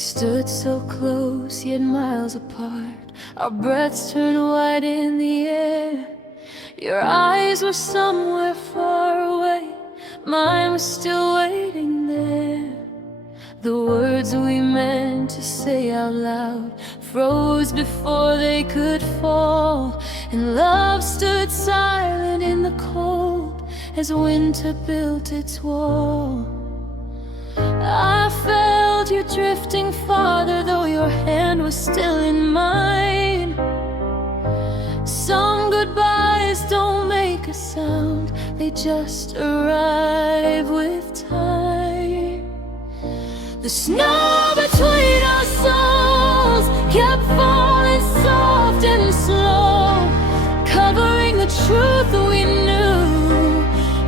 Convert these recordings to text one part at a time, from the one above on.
stood so close, yet miles apart. Our breaths turned white in the air. Your eyes were somewhere far away, mine was still waiting there. The words we meant to say out loud froze before they could fall, and love stood silent in the cold as winter built its wall. I felt you drifting farther, though your hand was still in mine. Some goodbyes don't make a sound, they just arrive with time. The snow between our souls kept falling soft and slow, covering the truth we knew,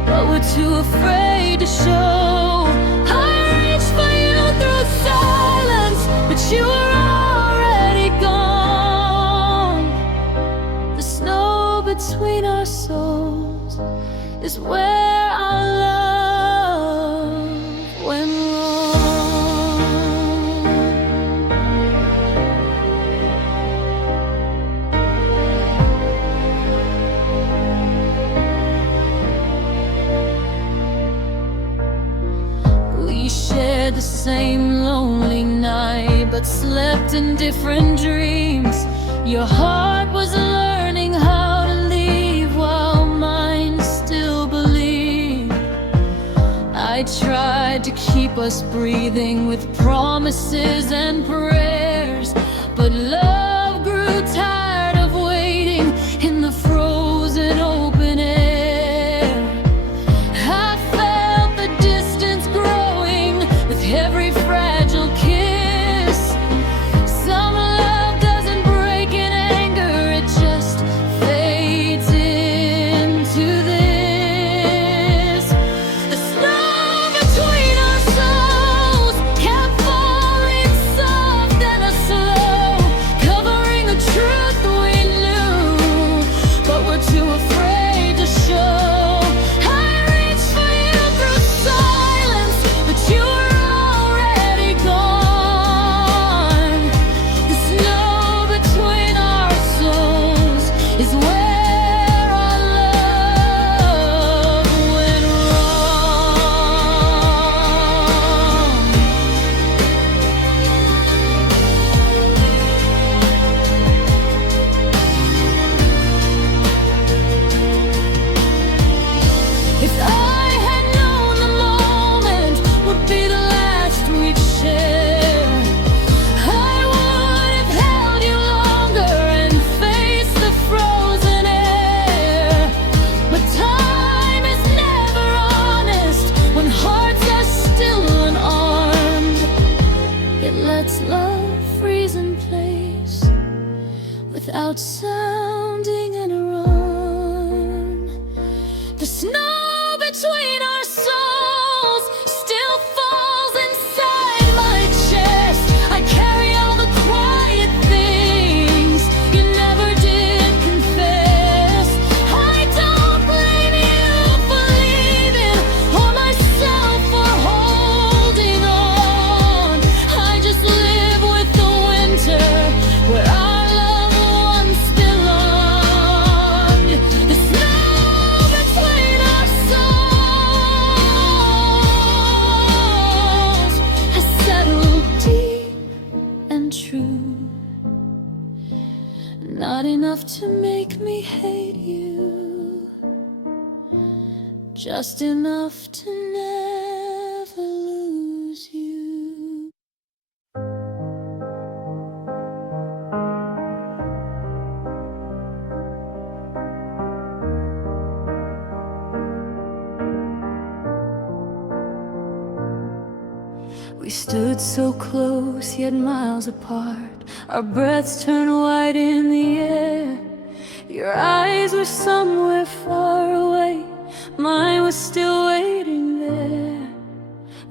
but we're too afraid to show. I reached for you through silence, but you were already gone. The snow between our souls is where our love went wrong. We shared the same lonely night, but slept in different dreams. Your heart was learning how to leave, while mine still believed. I tried to keep us breathing with promises and prayers, but love grew tired of waiting in the frozen open air. I felt the distance growing with every fragile kiss. Some love doesn't break in anger, it just fades into this. The snow between our souls kept falling soft and slow, covering the truth we knew, but we're too afraid to show. I reached for you through silence, but you were already gone. The snow between our souls is where our love went wrong. If I had known the moment would be the last we'd share, I would have held you longer and faced the frozen air. But time is never honest when hearts are still unarmed. It lets love freeze in place without sounding an run. The snow between our souls still falls inside my chest. I carry all the quiet things you never did confess. I don't blame you for leaving or myself for holding on. I just live with the winter where our love once belonged. The snow between our souls has settled deep and true, not enough to make me hate you, just enough to never lose you. We stood so close, yet miles apart. Our breaths turned white in the air. Your eyes were somewhere far away, mine was still waiting there.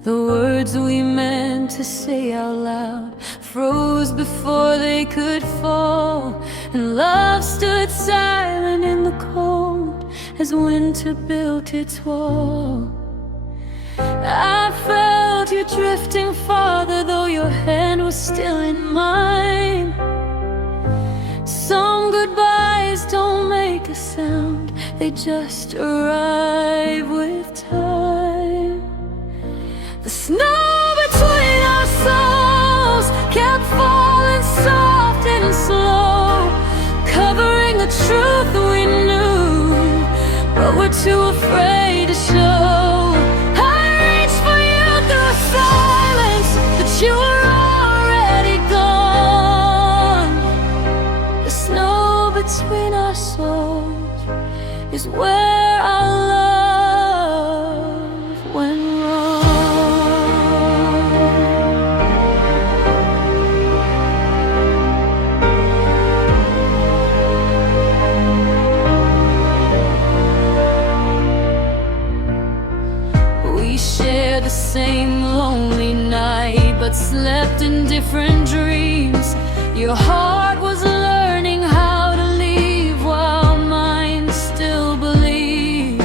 The words we meant to say out loud froze before they could fall, and love stood silent in the cold as winter built its wall. I felt felt you drifting farther, though your hand was still in mine. Some goodbyes don't make a sound, they just arrive with time. The snow between our souls kept falling soft and slow, covering the truth we knew, but we're too afraid to show. I reached for you through silence, but you were already gone. The snow between our souls is where our love went wrong. We shared the same lonely night, but slept in different dreams. Your heart was learning how to leave, while mine still believed.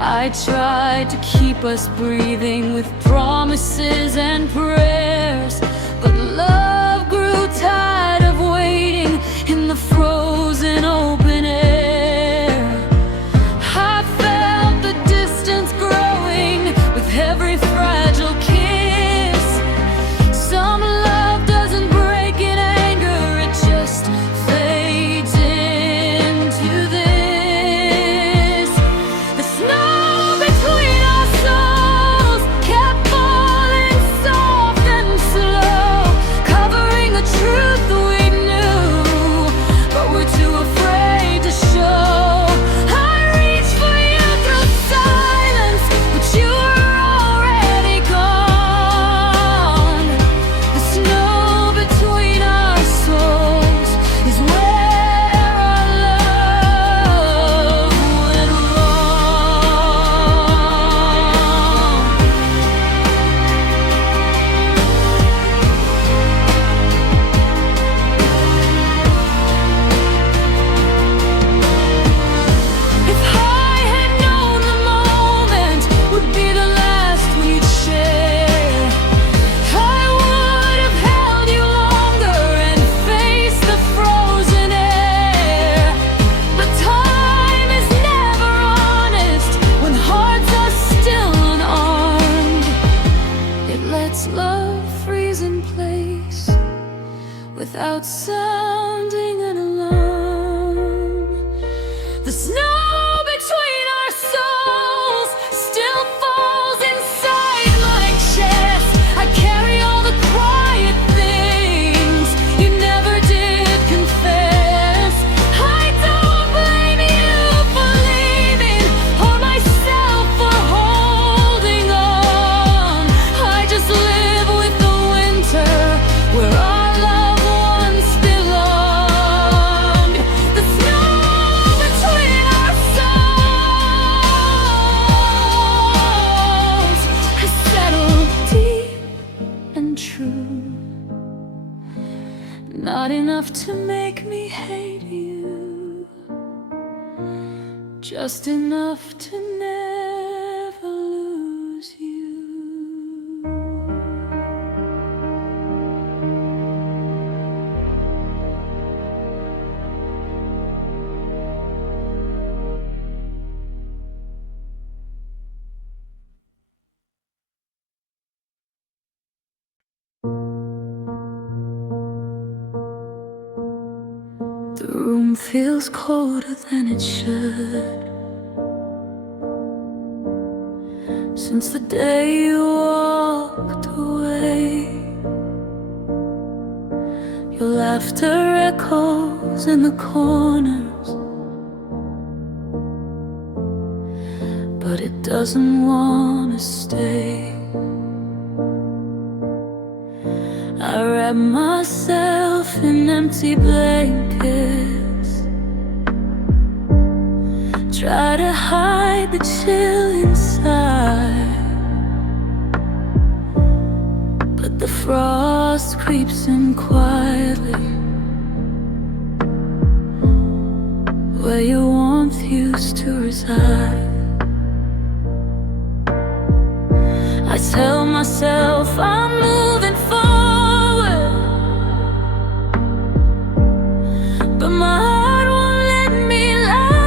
I tried to keep us breathing with promises and prayers, but love grew tired of waiting in the frozen open air. I felt the distance growing with every fragile kiss. Some love doesn't break in anger, it just fades into this. The snow between our souls kept falling soft and slow, covering the truth we knew, but we're too afraid to show. I reached for you through silence, but you were already gone. The snow between our souls is where our love went wrong. If I had known the moment would be the last we'd share, I would have held you longer and faced the frozen air. But time is never honest when hearts are still unarmed. It lets love freeze in place without sounding an alarm. The snow between our souls still falls inside my chest. I carry all the quiet things you never did confess. I don't blame you for leaving or myself for holding on. I just live with the winter where our love once belonged. The snow between our souls has settled deep and true, not enough to make me hate you, just enough to never lose you. The room feels colder than it should, since the day you walked away. Your laughter echoes in the corners, but it doesn't want to stay. I wrap myself in empty blankets, try to hide the chill inside, but the frost creeps in quietly, where your warmth used to reside. I I tell myself I'm moving forward, but my heart won't let me lie.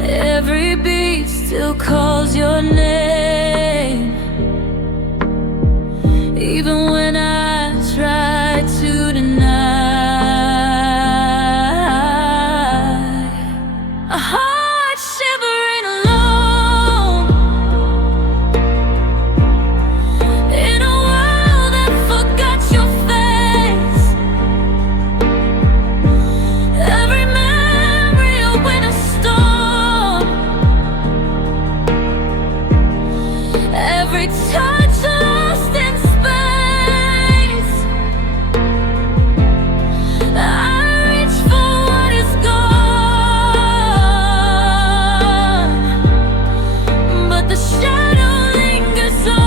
Every beat still calls your name, even when I try to deny. A heart shivering alone in a world that forgot your face. Every memory a winter storm, every touch lost in space. I reach for what is gone, but the shadow lingers on.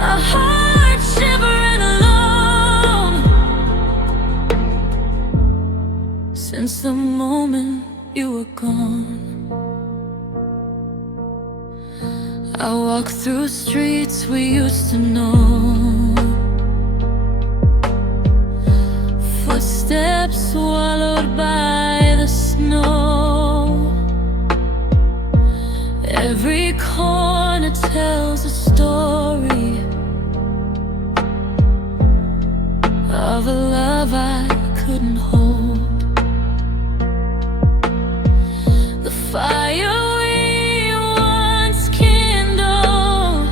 A heart shivering alone. Since the moment you were gone, I walk through streets we used to know, footsteps swallowed by the snow. Every corner tells a story of a love I couldn't hold. The fire we once kindled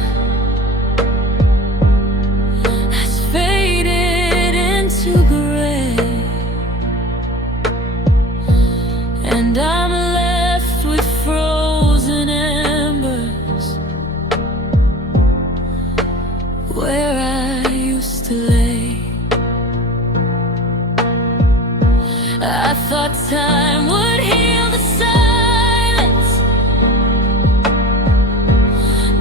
has faded into gray, and I'm left with frozen embers where I used to lay. I thought time would heal the silence,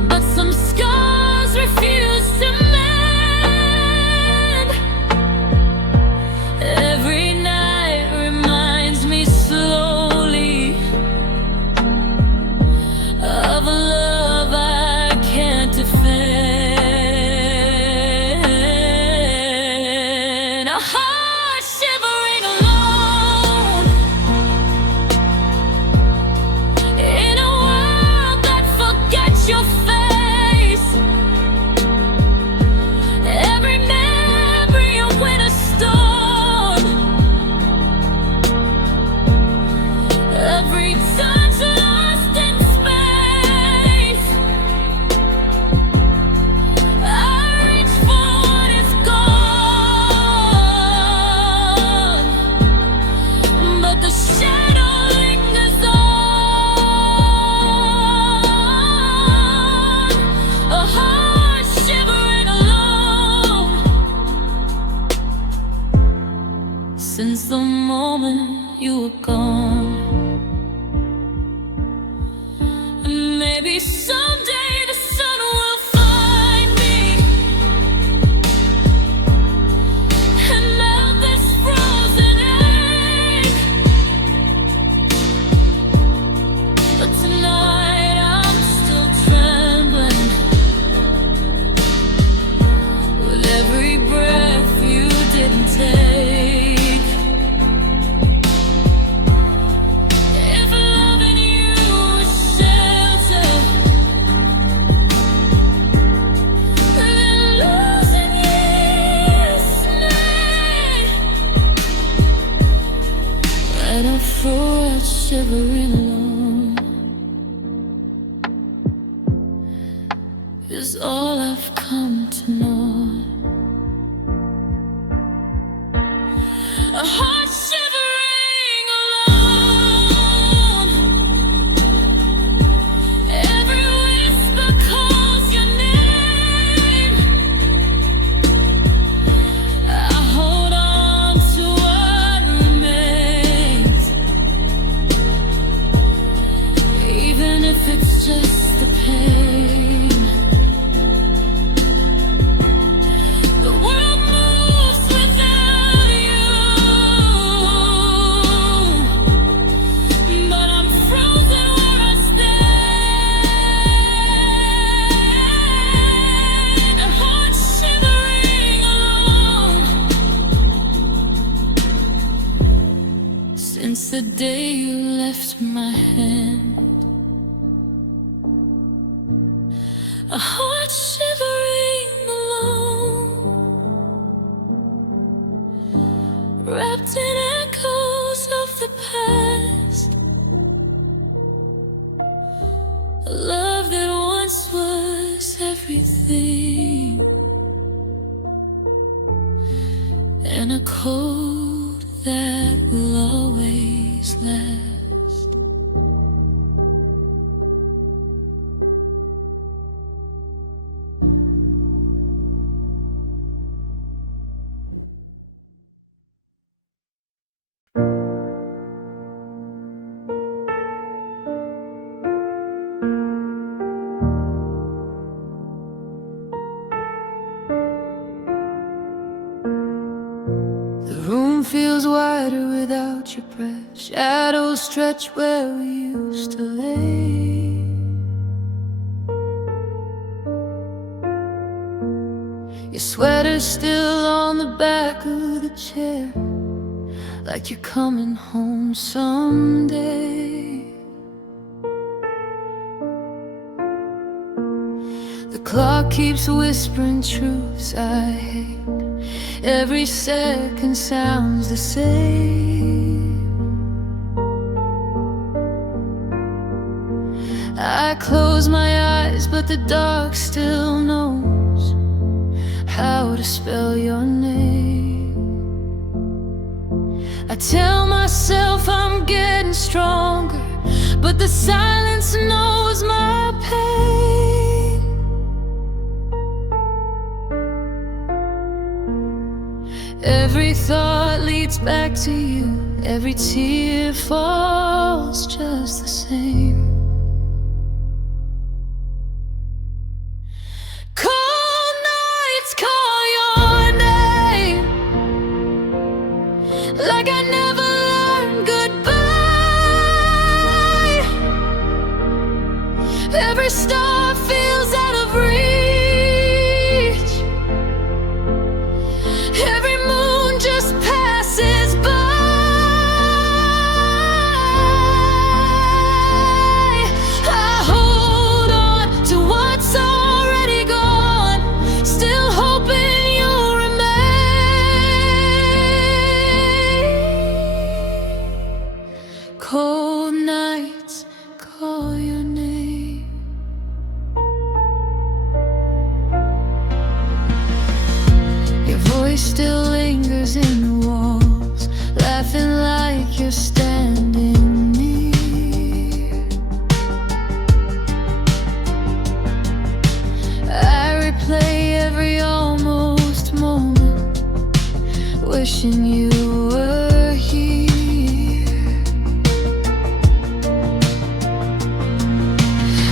but some scars refuse to mend. Every night reminds me slowly of a love I can't defend. A heart shivering alone in a world that forgets your face. Every memory a winter storm, every touch lost in space. I reach for what is gone, but the shadow lingers on. A heart shivering alone. Since the moment you were gone, maybe someday the sun will find me and melt this frozen ache. But tonight I'm still trembling with every breath you didn't take. If loving you is shelter, then losing you is snake. And I throw out shivering alone is all I've come to know. A heart shivering alone. Every whisper calls your name. I hold on to what remains, even if it's just the pain. the day you left my hand. A heart shivering alone, wrapped in echoes of the past. A love that once was everything, and a cold that will always last. The room feels wider without your breath. Shadows stretch where we used to lay. Your sweater's still on the back of the chair, like you're coming home someday. The clock keeps whispering truths I hate. Every second sounds the same. I close my eyes, but the dark still knows how to spell your name. I tell myself I'm getting stronger, but the silence knows my pain. Every thought leads back to you. Every tear falls just the same. Cold nights call your name, like I never learned goodbye. Every star feels out of reach. Every moon just passes by. I hold on to what's already gone, still hoping you'll remain. Cold nights call your name. Your voice still lingers in the walls, laughing like you're standing near. I replay every almost moment, wishing you were here.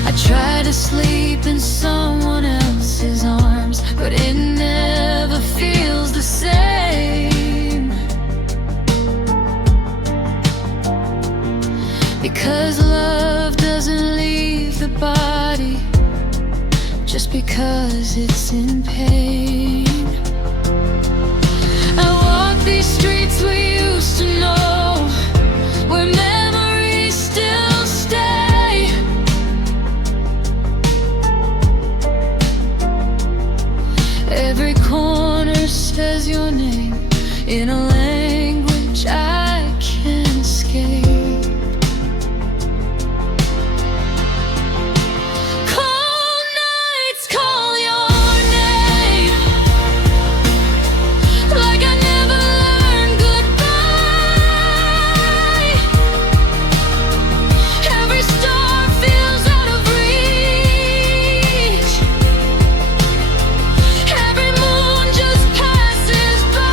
I try to sleep in someone else's arms, but it never feels the same. Because love doesn't leave the body just because it's in pain. I walk these streets we used to know, where memories still stay. Every corner says your name in a language I can't escape. Cold nights call your name, like I never learned goodbye. Every star feels out of reach. Every moon just passes by.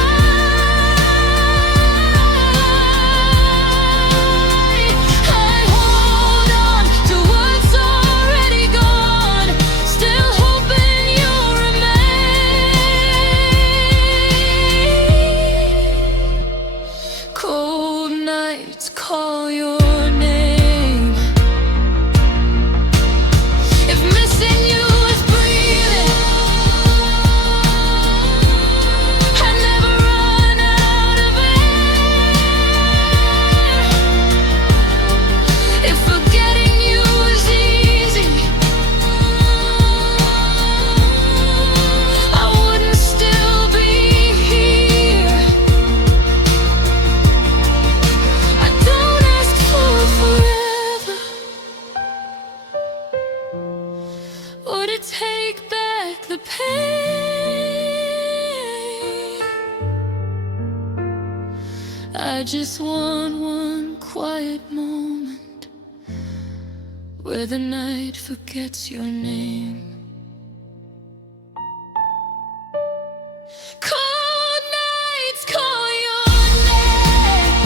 take back the pain. I just want one quiet moment where the night forgets your name. Cold nights call your name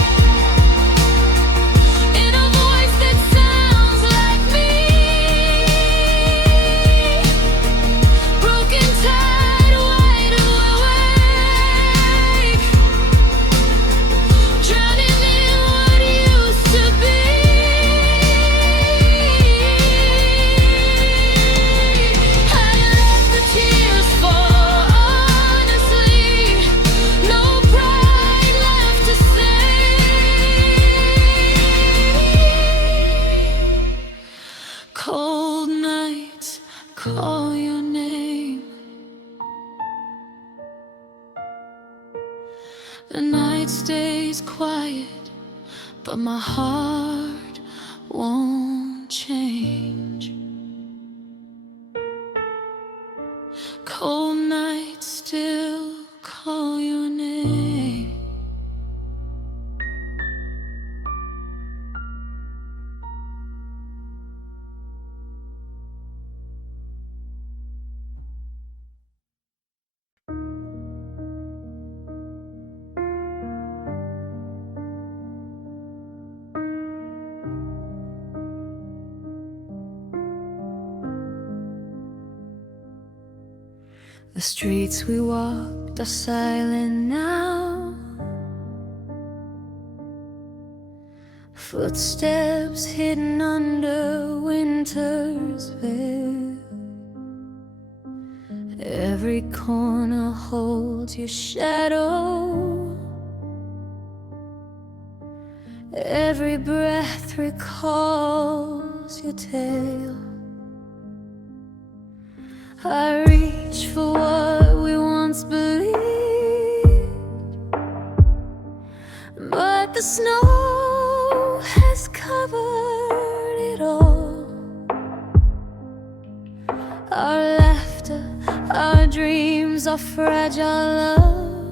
in a voice that sounds like me. Broken tide, wide awake, drowning in what used to be. I let the tears fall honestly, no pride left to say. Cold nights call your name. The night stays quiet, but my heart won't change. Cold nights still call your name. The streets we walked are silent now. Footsteps hidden under winter's veil. Every corner holds your shadow. Every breath recalls your tale. I reach for what we once believed, but the snow has covered it all. Our laughter, our dreams, our fragile love,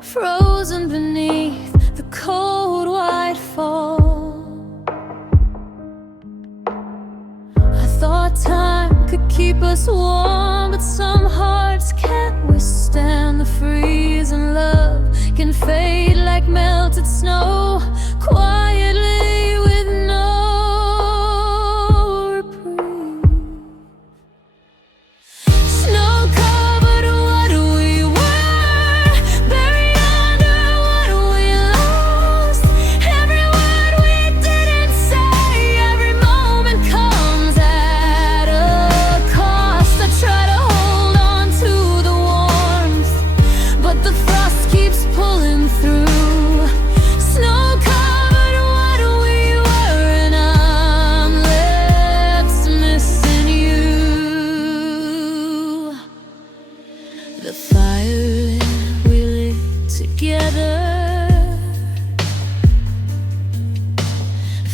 frozen beneath the cold white fall. Thought time could keep us warm, but some hearts can't withstand the freeze, and love can fade like melted snow, quietly with no reprieve. Snow-covered what we were, buried under what we lost. Every word we didn't say, every moment comes at a cost. I try to hold on to the warmth, but the frost keeps pulling through. Snow-covered what we were, and I'm left missing you. The fire we lit together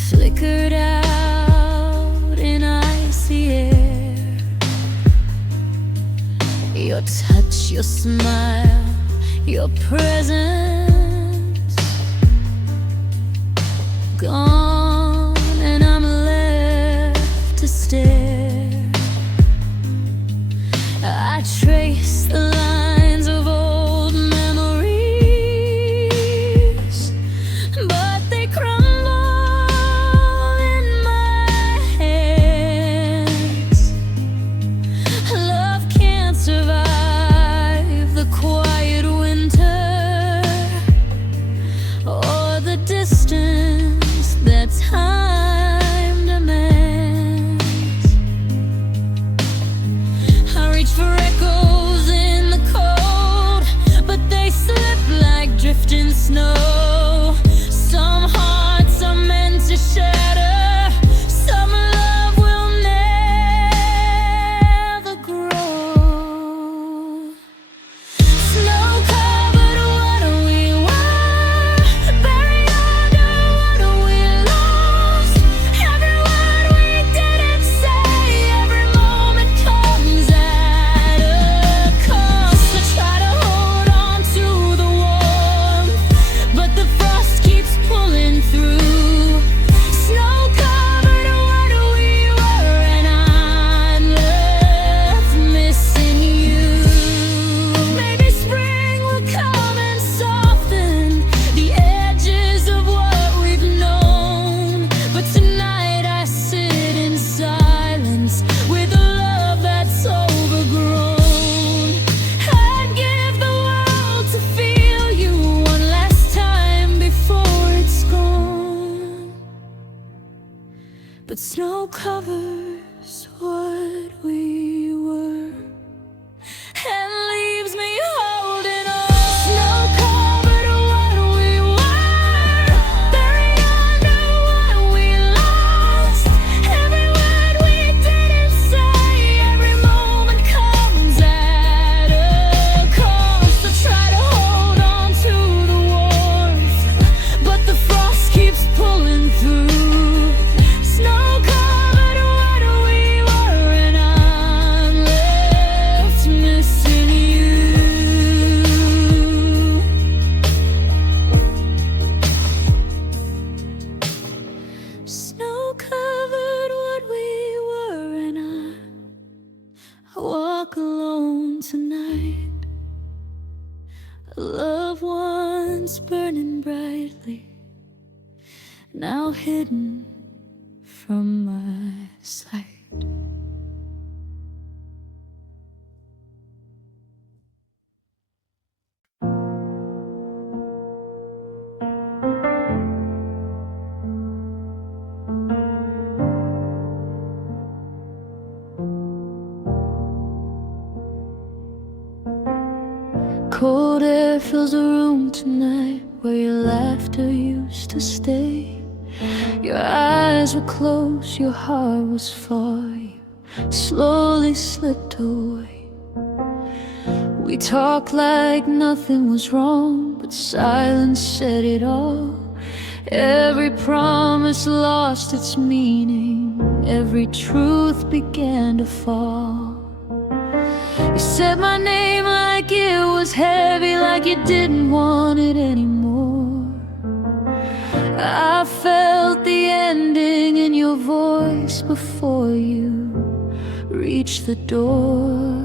flickered out in icy air. Your touch, your smile, your presence gone, and I'm left to stare. I trace the lines of old memories, but they crumble in my hands. Love can't survive the quiet winter or the distance that Snow covers what we were and leaves me holding on. Snow covered what we were, buried under what we lost. Every word we didn't say, every moment comes at a cost. I try to hold on to the warmth, but the frost keeps pulling through. Alone tonight, loved ones burning brightly, now hidden from my sight. Cold air fills the room tonight, where your laughter used to stay. Your eyes were closed, your heart was far, you slowly slipped away. We talked like nothing was wrong, but silence said it all. Every promise lost its meaning, every truth began to fall. You said my name like it was heavy, like you didn't want it anymore. I felt the ending in your voice before you reached the door.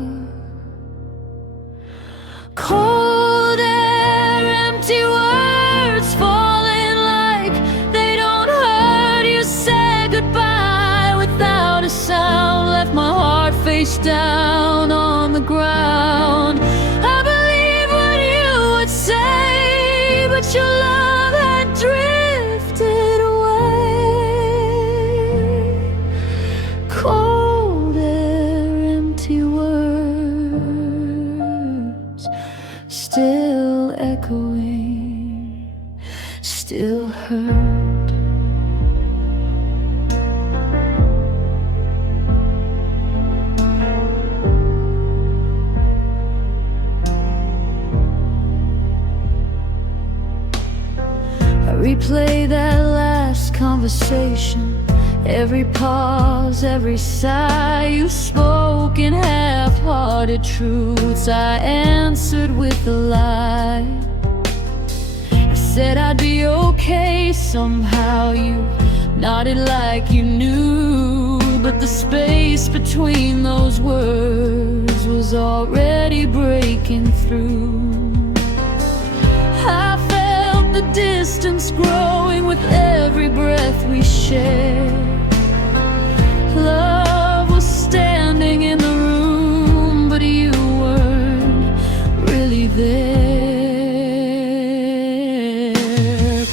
Cold air, empty words falling like they don't hurt. You said goodbye without a sound, left my heart face down on the ground. I believe what you would say, but your love had drifted away. Cold air, empty words, still echoing, still hurt. Replay that last conversation, every pause, every sigh. You spoke in half-hearted truths, I answered with a lie. I said I'd be okay somehow, you nodded like you knew. But the space between those words was already breaking through. I felt the distance growing with every breath we shared. Love was standing in the room, but you weren't really there.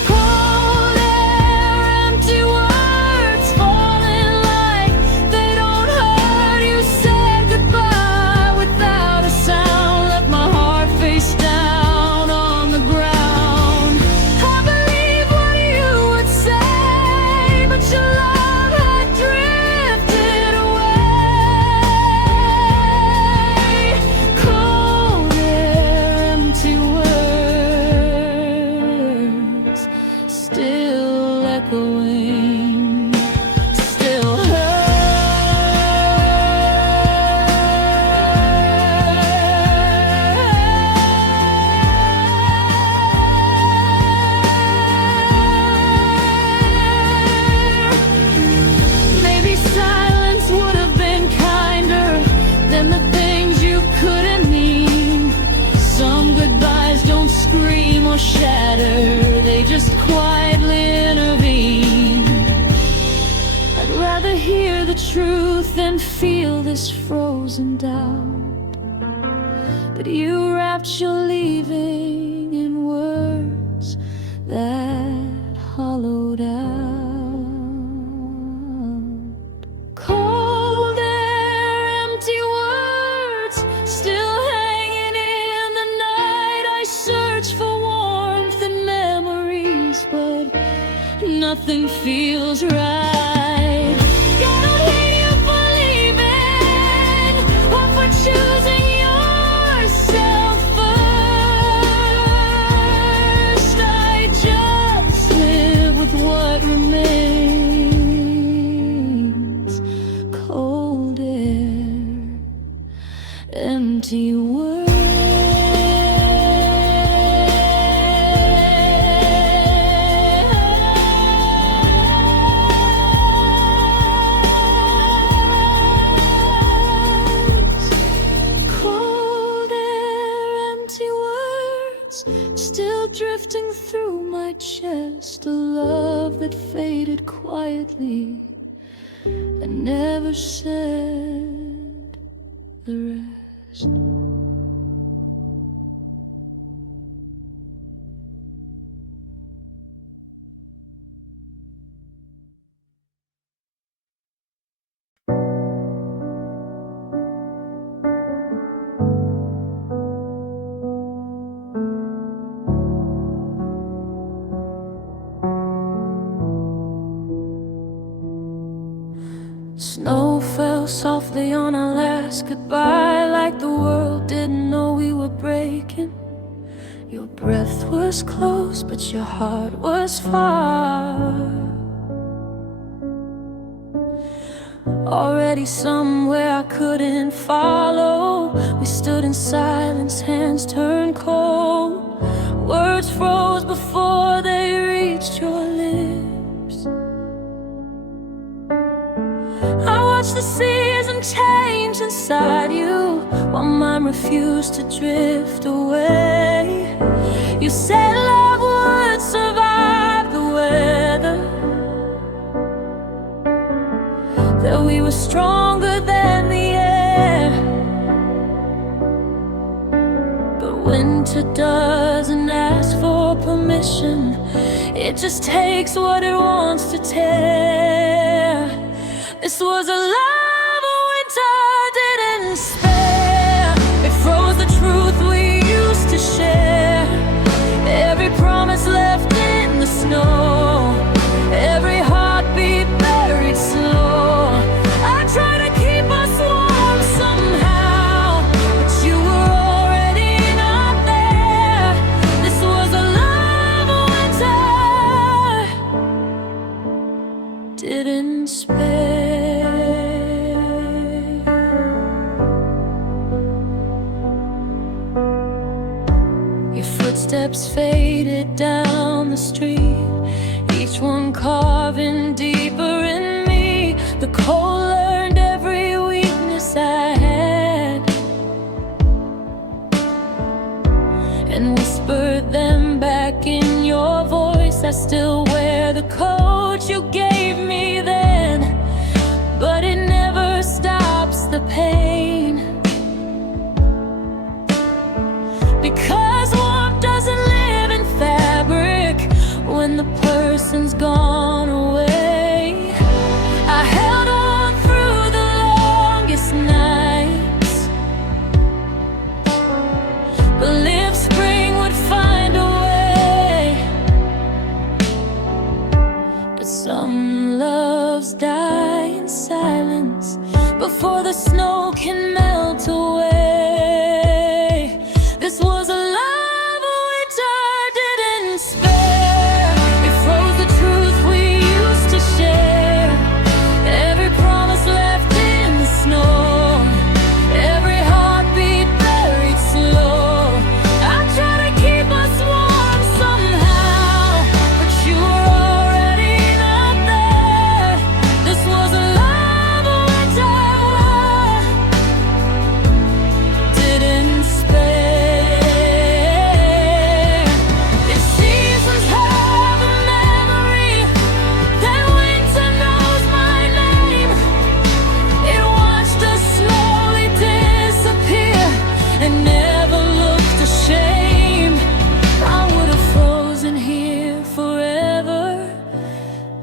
Cold air, empty words falling like they don't hurt. You said goodbye without a sound, left my heart face down on the ground. I believe what you would say, but your love had drifted away. Cold air, empty words, still echoing, still maybe silence would have been kinder than the things you couldn't mean. Some goodbyes don't scream or shatter, they just quietly intervene. I'd rather hear the truth than feel this frozen doubt. But you wrapped your leaving in words that hollowed out. nothing feels right. I don't hate you for leaving or for choosing yourself first. I just live with what remains: cold air, empty words. Still drifting through my chest, a love that faded quietly and never said the rest. Snow fell softly on our last goodbye, like the world didn't know we were breaking. Your breath was close, but your heart was far. Already somewhere I couldn't follow. We stood in silence, hands turned cold. Words froze before they reached your lips. I watched the season change inside you, while mine refused to drift away. You said love would survive the weather, that we were stronger than the air. But winter doesn't ask for permission, it just takes what it wants to tear. This was a love winter didn't spare. It froze the truth we used to share. Every promise left in the snow, every heartbeat buried slow. I tried to keep us warm somehow, but you were already not there. This was a love winter didn't spare. Footsteps faded down the street, each one carving deeper in me. The cold learned every weakness I had and whispered them back in your voice. I still wear the coat you gave me then, but it never stops the pain. Because warmth doesn't live in fabric when the person's gone away. I held on through the longest nights, believed spring would find a way. But some loves die in silence before the snow can melt away. This was a love winter didn't spare. It froze the truth we used to share. Every promise left in the snow, every heartbeat buried slow. I tried to keep us warm somehow, but you were already not there. This was a love winter didn't spare.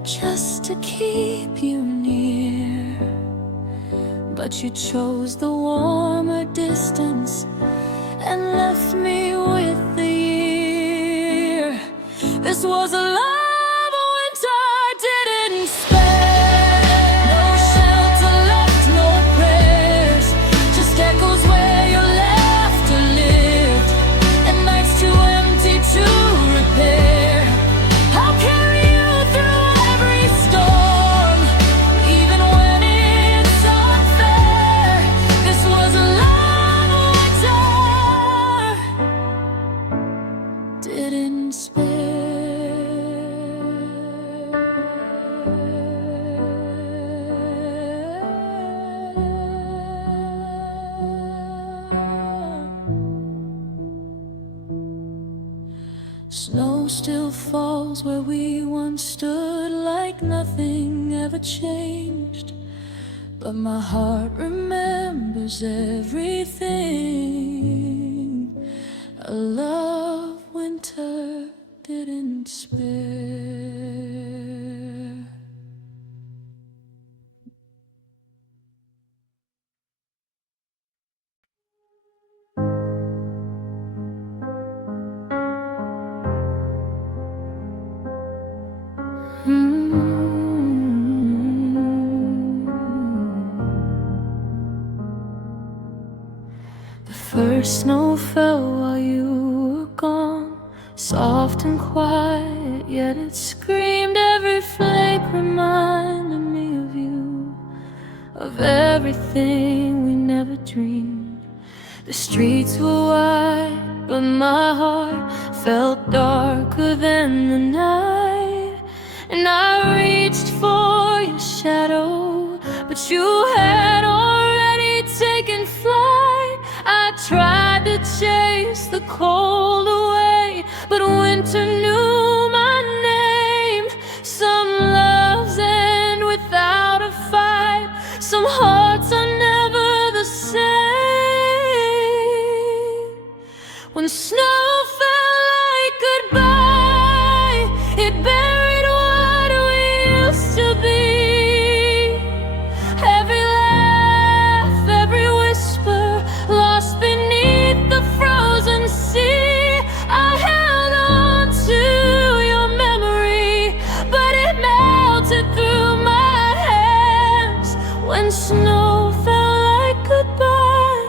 Just to keep you near, but you chose the warmer distance and left me with the year. This was a love winter snow still falls where we once stood, like nothing ever changed. But my heart remembers everything. A love winter didn't spare. The first snow fell while you were gone, soft and quiet, yet it screamed. Every flake reminded me of you, of everything we never dreamed. The streets were wide, but my heart felt darker than the night. And I reached for your shadow, but you had already taken flight. I tried to chase the cold away, but winter knew my name. Some loves end without a fight, some hearts are never the same. When snow fell like goodbye, it buried what we used to be. Every laugh, every whisper, lost beneath the frozen sea. I held on to your memory, but it melted through my hands. When snow fell like goodbye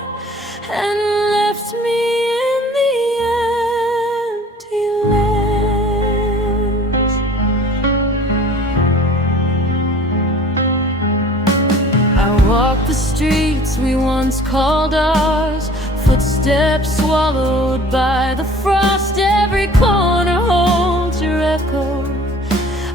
and left me in the empty lands. I walked the streets we once called ours, footsteps swallowed by the frost. Every corner holds your echo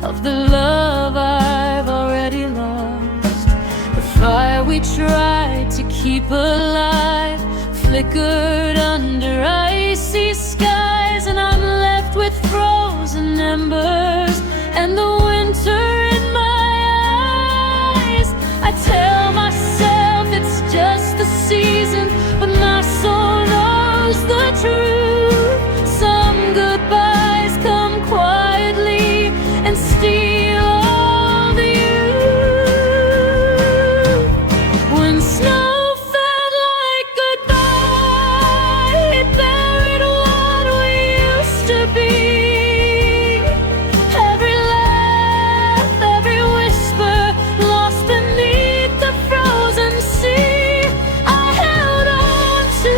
of the love I've already lost. The fire we tried to keep alive flickered under icy skies, and I'm left with frozen embers and the winter in my eyes. I tell myself it's just the season, but my soul knows the truth. Some goodbyes come quietly and steal all the youth. When snow felt like goodbye, it buried what we used to be. Every laugh, every whisper, lost beneath the frozen sea. I held on to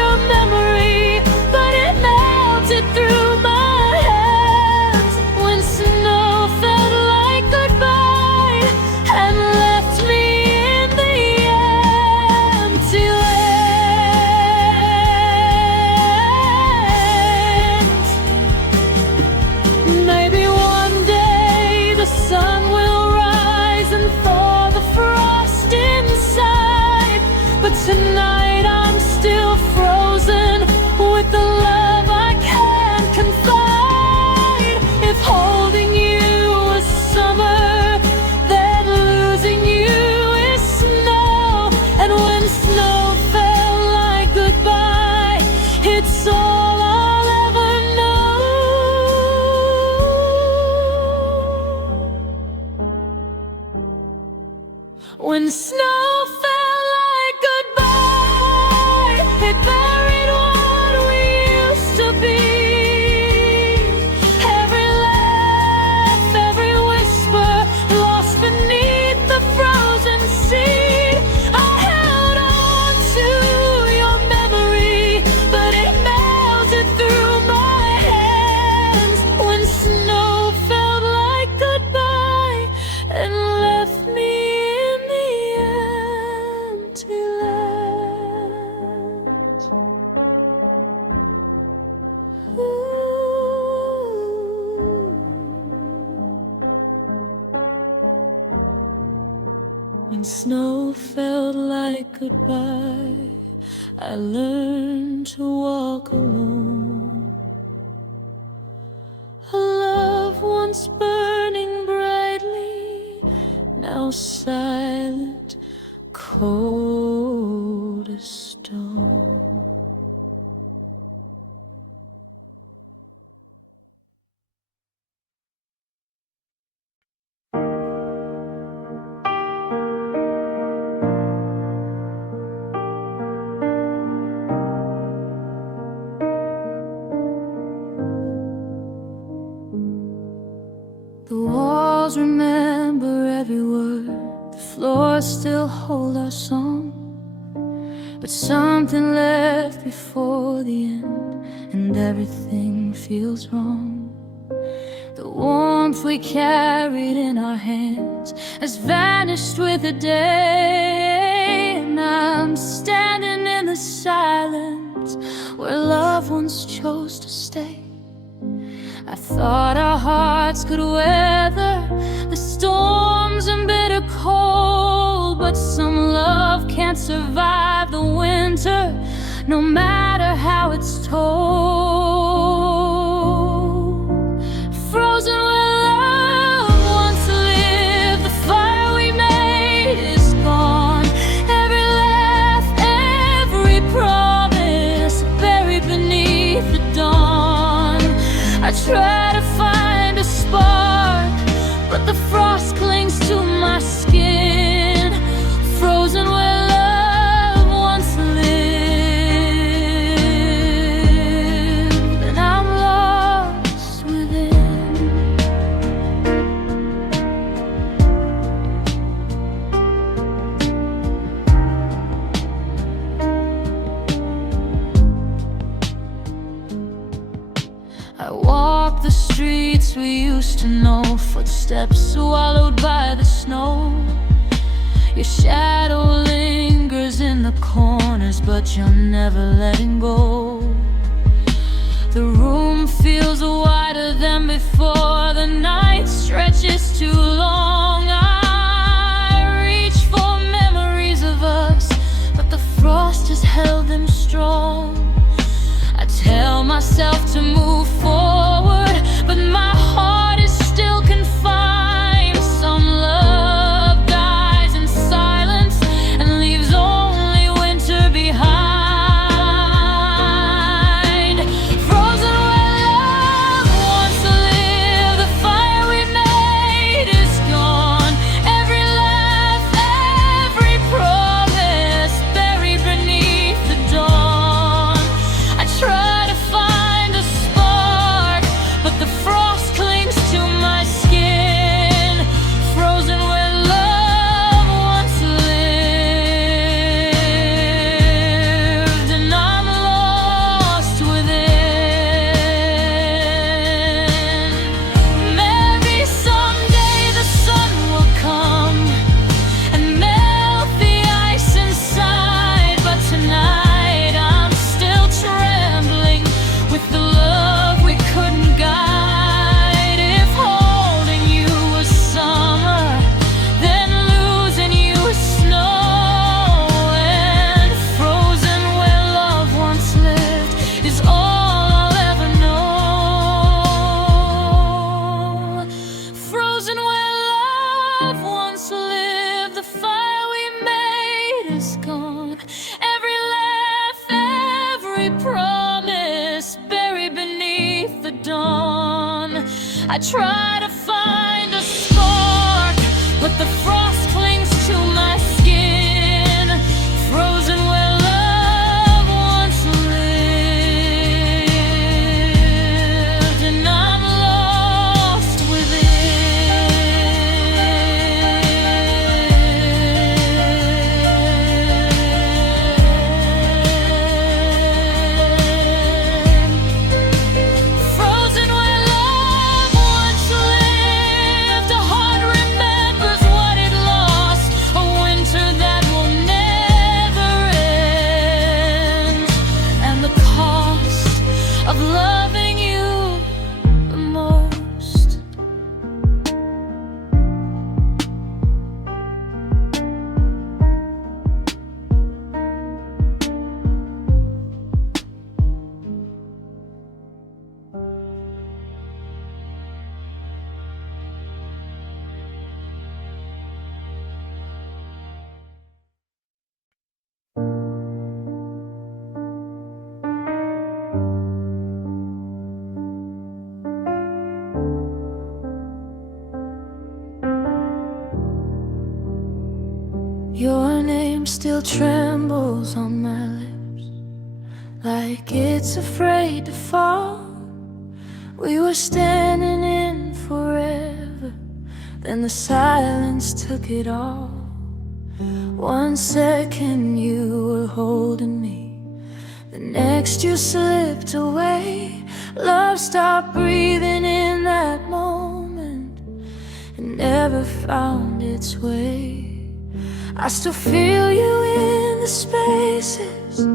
your memory, but it melted through my hands. When snow felt like goodbye and left me in the empty lands. Maybe one day the sun will rise and thaw the frost inside, but tonight I'm still frozen with the love I can't confide. If holding you is summer, then losing you is snow. And when snow fell like goodbye, it's all I'll ever know. When snow fell like goodbye, it buried what we used to be. Every laugh, every whisper, lost beneath the frozen sea. I held on to your memory, but it melted through my hands. When snow felt like goodbye and left me in the empty lands. When snow felt like goodbye, I learned to walk alone. once burning brightly, now silent, cold as stone. The walls remember every word, the floors still hold our song. But something left before the end, and everything feels wrong. The warmth we carried in our hands has vanished with the day, and I'm standing in the silence where loved ones chose to stay. I thought our hearts could weather the storms and bitter cold, but some love can't survive the winter, no matter how it's told. Frozen where love once lived, the fire we made is gone. Every laugh, every promise buried beneath the dawn. I try to find a spark, but the frost clings to my skin. Frozen where love once lived, and I'm lost within. I walk the streets we used to know, footsteps swallowed by the snow. Your shadow lingers in the corners, but you're never letting go. The room feels wider than before, the night stretches too long. I reach for memories of us, but the frost has held them strong. I tell myself to move forward, but my heart is still confined. Some love dies in silence and leaves only winter behind. Frozen where love once lived, the fire we made is gone. Every laugh, every promise buried beneath the dawn. I try to find a spark, but the frost clings to my skin. Frozen where love once lived, and I'm lost within. Maybe someday the sun will come and melt the ice inside, but tonight I'm still trembling with the love we couldn't guide. If holding you was summer, then losing you was snow, and frozen where love once lived is all I'll ever know. Frozen where love once lived, the fire we made is gone. Every laugh, every promise buried beneath the dawn. I try to find a spark, but the frost clings to my skin. Frozen where love once lived, and I'm lost within. Frozen where love once lived. Your name still trembles on my lips, like it's afraid to fall. We were standing in forever, then the silence took it all. 1 second you were holding me, the next you slipped away. Love stopped breathing in that moment and never found its way. I still feel you in the spaces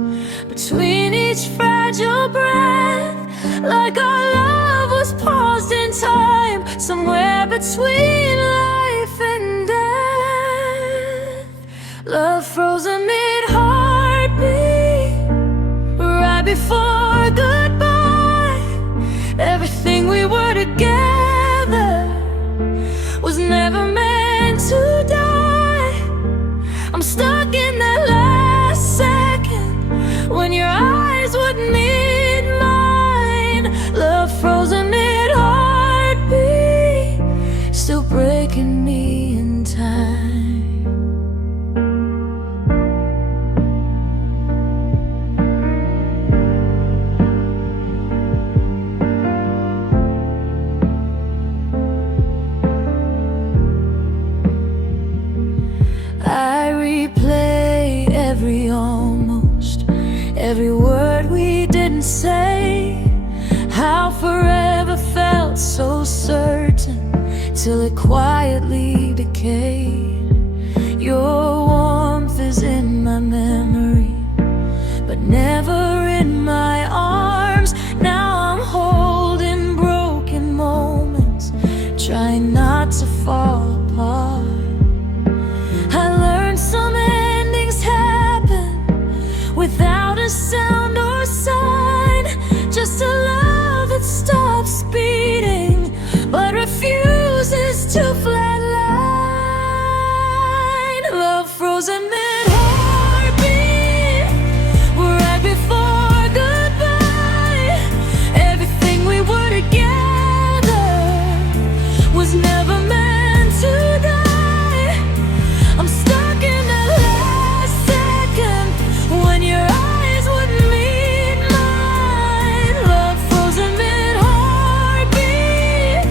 between each fragile breath, like our love was paused in time, somewhere between life and death. Love frozen mid-heartbeat, right before goodbye. Everything we were together was never meant to die. I'm stuck in that last second when your eyes would meet mine. Love frozen mid-heartbeat, still breaking me in time. I replay every almost, every word we didn't say. How forever felt so certain till it quietly decayed. Your warmth is in my memory, but never in my arms. Now I'm holding broken moments, trying not to fall apart. Some endings happen without a sound or sign, just a love that stops beating but refuses to flatline. Love frozen mid-heartbeat, right before goodbye. Everything we were together was never meant to die. I'm stuck in that last second when your eyes would meet mine. Love frozen mid-heartbeat,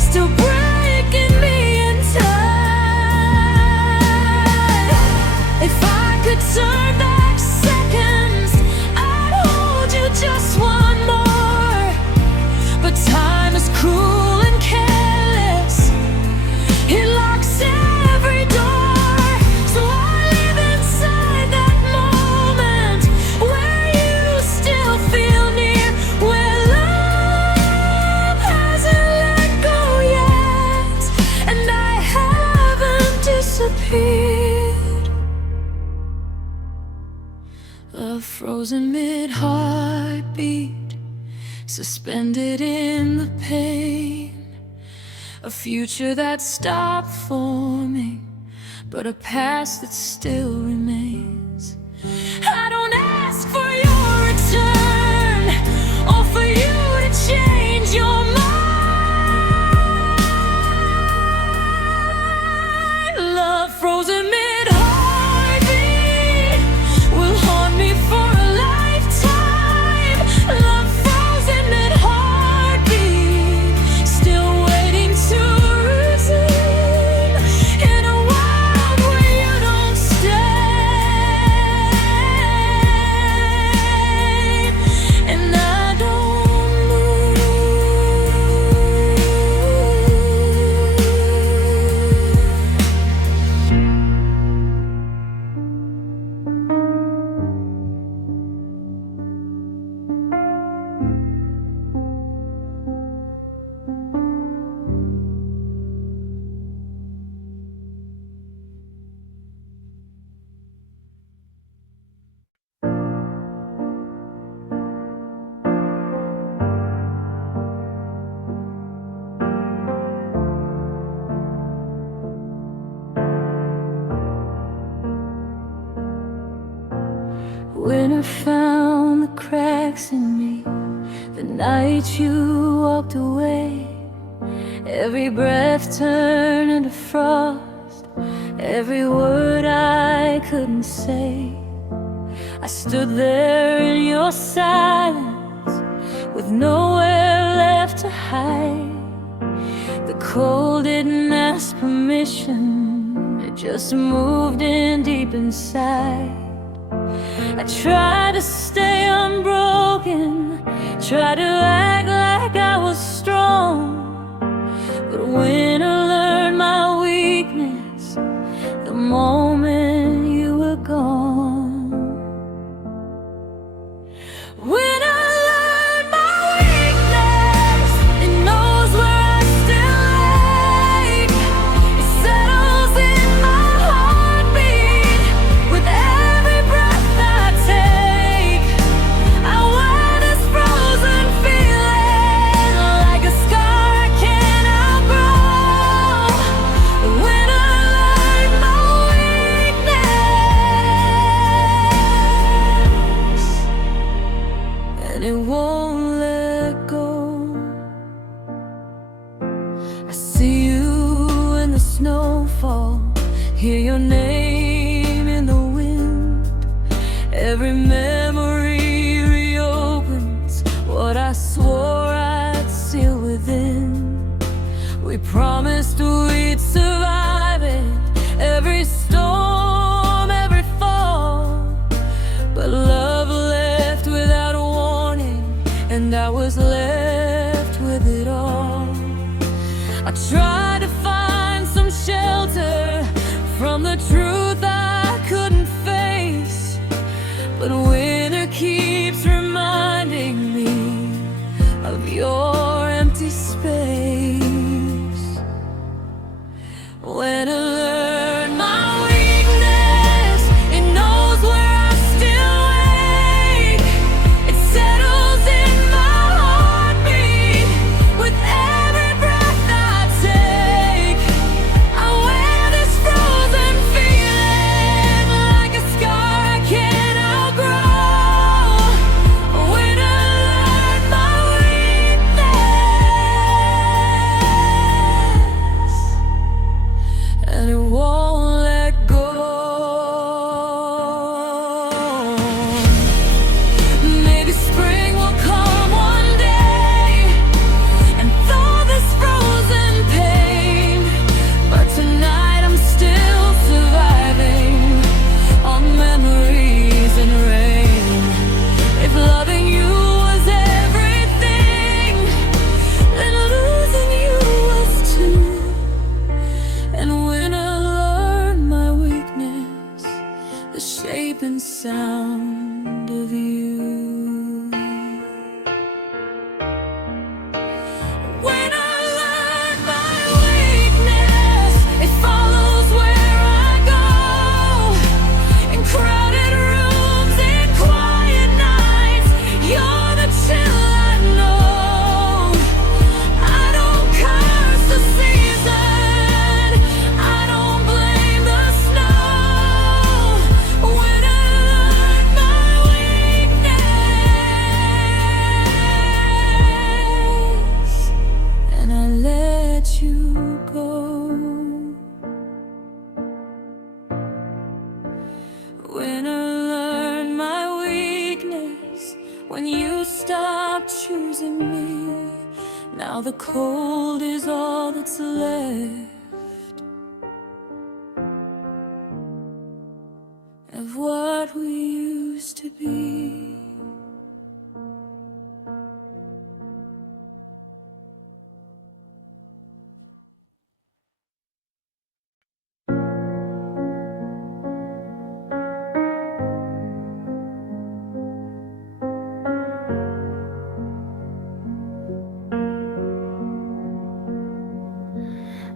still breaking me in time. If I could turn back seconds, I'd hold you just one more. But time is cruel and careless, it locks every door. A frozen mid-heartbeat, suspended in the pain. A future that stopped forming, but a past that still remains. I don't ask for your return or for you to change your mind. Love frozen mid-heartbeat will haunt me for a lifetime. Love frozen mid-heartbeat, still waiting to resume in a world where you don't stay, and I don't Winter found the cracks in me the night you walked away. Every breath turned into frost, every word I couldn't say. I stood there in your silence with nowhere left to hide. The cold didn't ask permission, it just moved in deep inside. I tried to stay unbroken, tried to act like I was strong, but when I learned my weakness, the moment you were gone. When I learned my weakness, it knows where I still ache. It settles in my heartbeat with every breath I take. I wear this frozen feeling like a scar I can't outgrow. When I learned my weakness, and it won't let go. I see you in the snowfall, hear your name in the wind. Every memory reopens what I swore I'd seal within. We promised we'd survive it, every storm, every fall, but love left without a warning, and I was left with it all. I tried to find some shelter from the truth I couldn't face, but winter keeps reminding me of your empty space. When I learned my weakness, it knows where I still ache. It settles in my heartbeat with every breath I take. I wear this frozen feeling like a scar I can't outgrow. When I learned my weakness, and it won't let go. Maybe spring will come one day and thaw this frozen pain, but tonight I'm still surviving on memories and rain. If loving you was everything, then losing you was too. And when I learned my weakness, the shape and sound of you. When I learned my weakness, it follows where I go. In crowded rooms, in quiet nights, you're the chill I know. I don't curse the season, I don't blame the snow. When I learned my weakness, and I let you go. When I learned my weakness, when you stopped choosing me, now the cold is all that's left of what we used to be.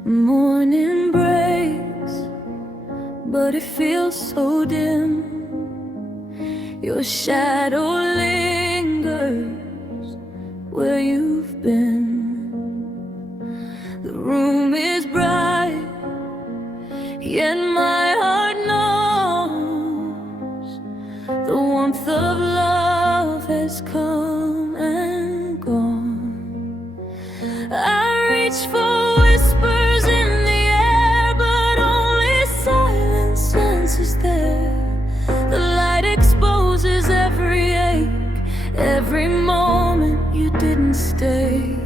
Morning breaks, but it feels so dim. Your shadow lingers where you've been. The room is bright, yet my heart knows the warmth of love has come and gone. I reach for whispers in the air, but only silence. didn't stay.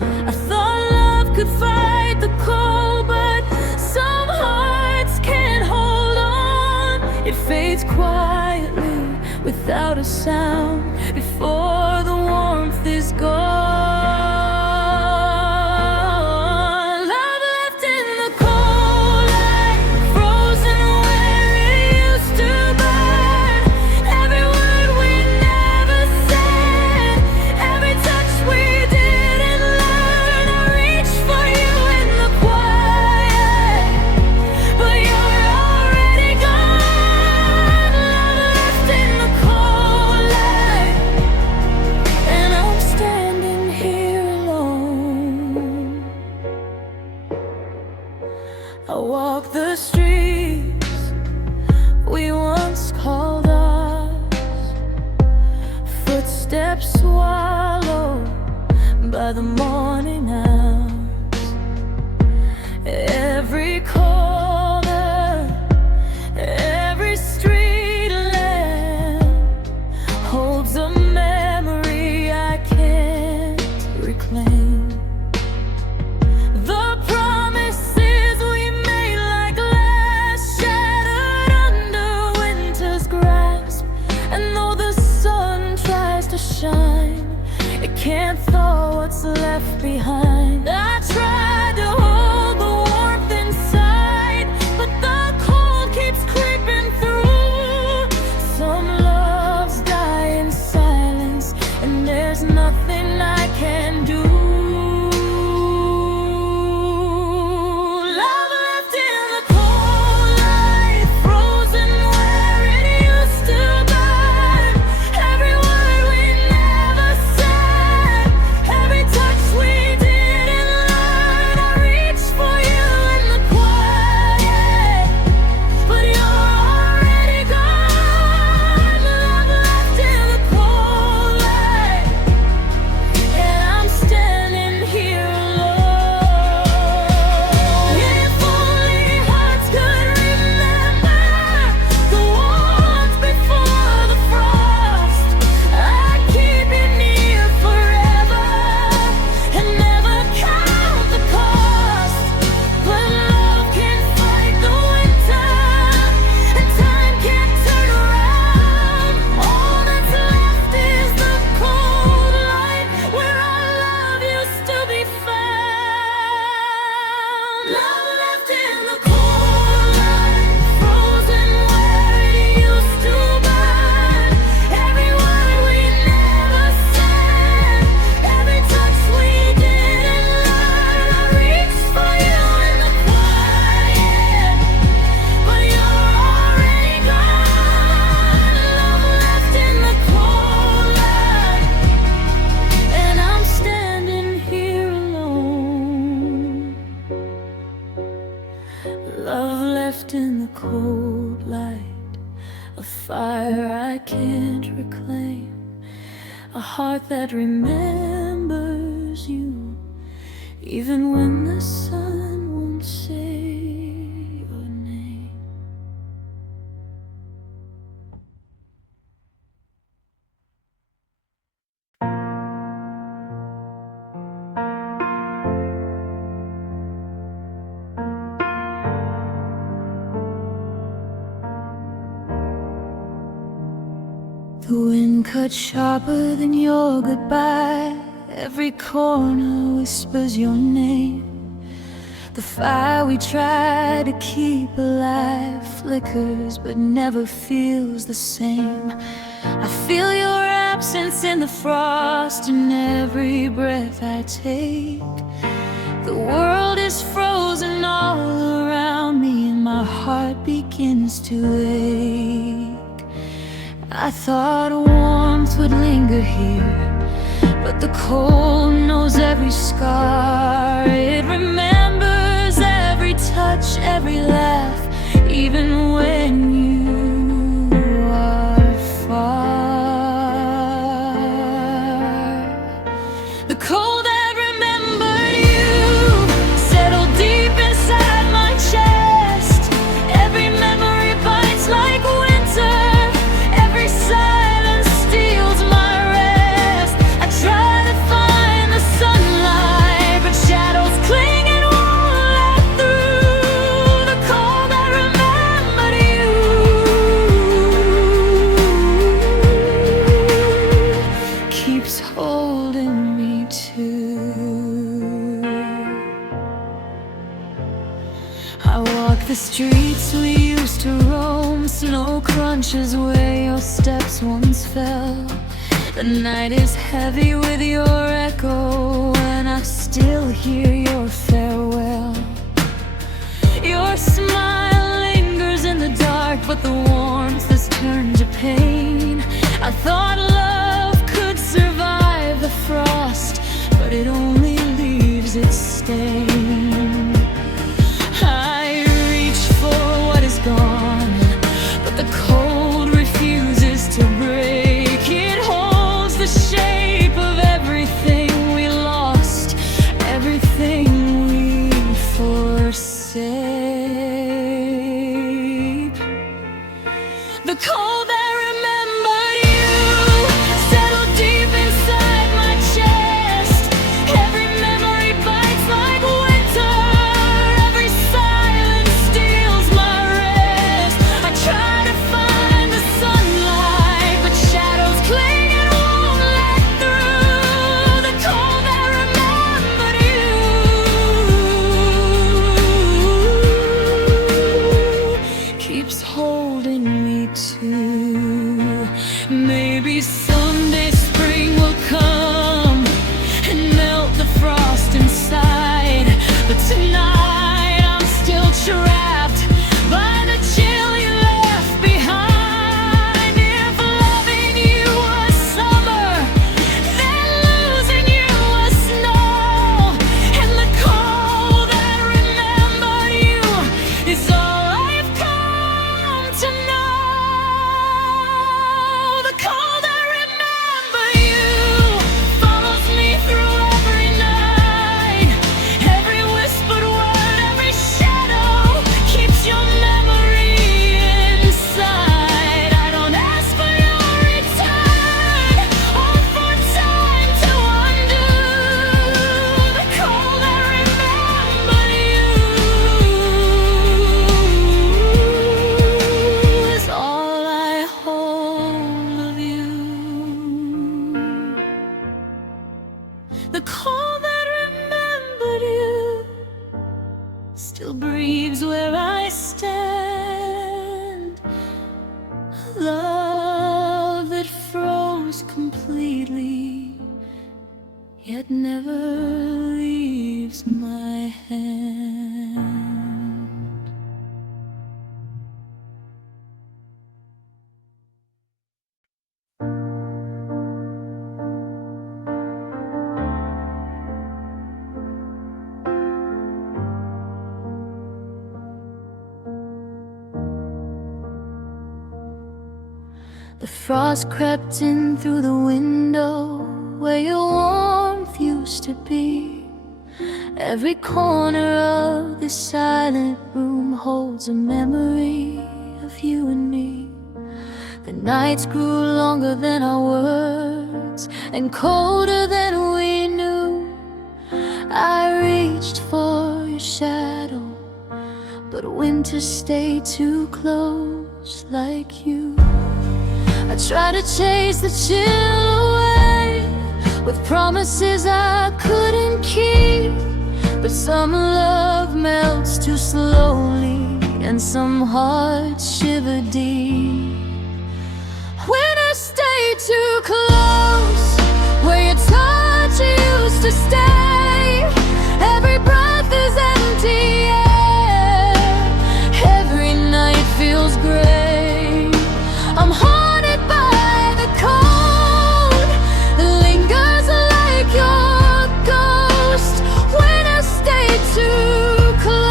I thought love could fight the cold, but some hearts can't hold on. It fades quietly without a sound before the warmth is gone. Love left in the cold light, frozen where it used to burn. Every word we never said, every touch we didn't learn. I reach for you in the quiet, but you're already gone. Love left in the cold light, and I'm standing here alone. I walk the streets we once called ours, footsteps swallowed by the morning hours. Every corner, every street lamp holds a memory I can't reclaim. The promises we made like glass shattered under winter's grasp. And though the sun tries to shine, it can't thaw what's left behind. I tried to hold the warmth inside, but the cold keeps creeping through. Some loves die in silence, and there's nothing I can do. Love left in the cold light, frozen where it used to burn. Every word we never said, every touch we didn't learn. I reach for you in the quiet, but you're already gone. Love left in the cold light, and I'm standing here alone. If only hearts could remember the warmth before the frost, I'd keep you near forever and never count the cost. But love can fight the winter, and time can't turn around. All that's left is the cold light where our love used to be found. Love left in the cold light, frozen where it used to burn. Every word we never said, every touch we didn't learn. I reach for you in the quiet, but you're already gone. Love left in the cold light, and I'm standing here alone. Love left in the cold light, a fire I can't reclaim, a heart that remembers you, even when the sun won't say your name. The wind cut sharper than your goodbye. Every corner whispers your name. The fire we try to keep alive flickers but never feels the same. I feel your absence in the frost in every breath I take. The world is frozen all around me and my heart begins to ache. I thought warmth would linger here, but the cold knows every scar. It remembers every touch, every laugh, even when you are far. The cold that remembered you settled deep inside my chest. Every memory bites like winter, every silence steals my rest. I try to find snow crunches where your steps once fell. The night is heavy with your echo, and I still hear your farewell. Your smile lingers in the dark, but the warmth has turned to pain. I thought love could survive the frost, but it only leaves its stain. I reach for what is gone, but the cold refuses to break. It holds the shape of everything we lost, everything we forsake. The cold that remembered you settled deep inside my chest. Every memory bites like winter, every silence steals my rest. I try to find the sunlight, but shadows cling and won't let through. The cold that remembered you keeps holding me too. Maybe someday spring will come and melt the frost inside, but tonight I'm still trapped by the chill you left behind. If loving you was summer, then losing you was snow, and the cold that remembered you is all I've come to know. The cold that remembered you follows me through every night. Every whispered word, every shadow keeps your memory inside. I don't ask for your return or for time to undo. The cold that remembered you is all I hold of you. The cold that remembered you still breathes where I stand. Love that froze completely, yet never leaves my hand. The frost crept in through the window where your warmth used to be. Every corner of this silent room holds a memory of you and me. The nights grew longer than our words and colder than we knew. I reached for your shadow, but winter stayed too close like you. I tried to chase the chill away with promises I couldn't keep, but some love melts too slowly and some hearts shiver deep. When I stay too close, where your touch used to stay, every breath is empty air, every night feels gray. I'm haunted by the cold that lingers like your ghost. When I stay too close,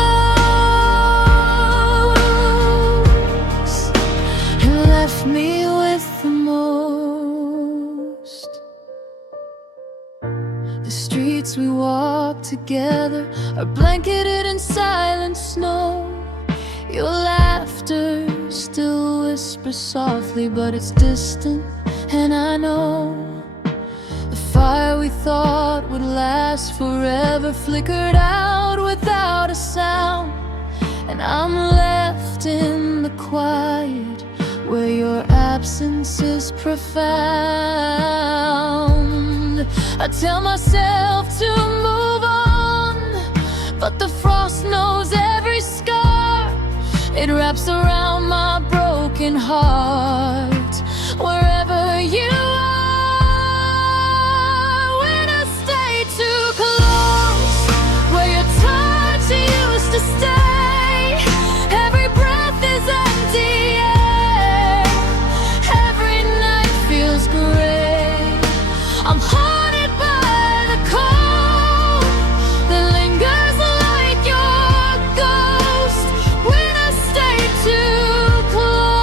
you left me with the most. The streets we walk together are blanketed in silent snow. Your laughter still whispers softly, but it's distant, and I know the fire we thought would last forever flickered out without a sound. And I'm left in the quiet where your absence is profound. I tell myself to move on, but the frost knows every scar. It wraps around my broken broken heart. Wherever you are, when I stay too close, where your touch used to stay, every breath is empty air, every night feels gray. I'm haunted by the cold that lingers like your ghost when I stay too close,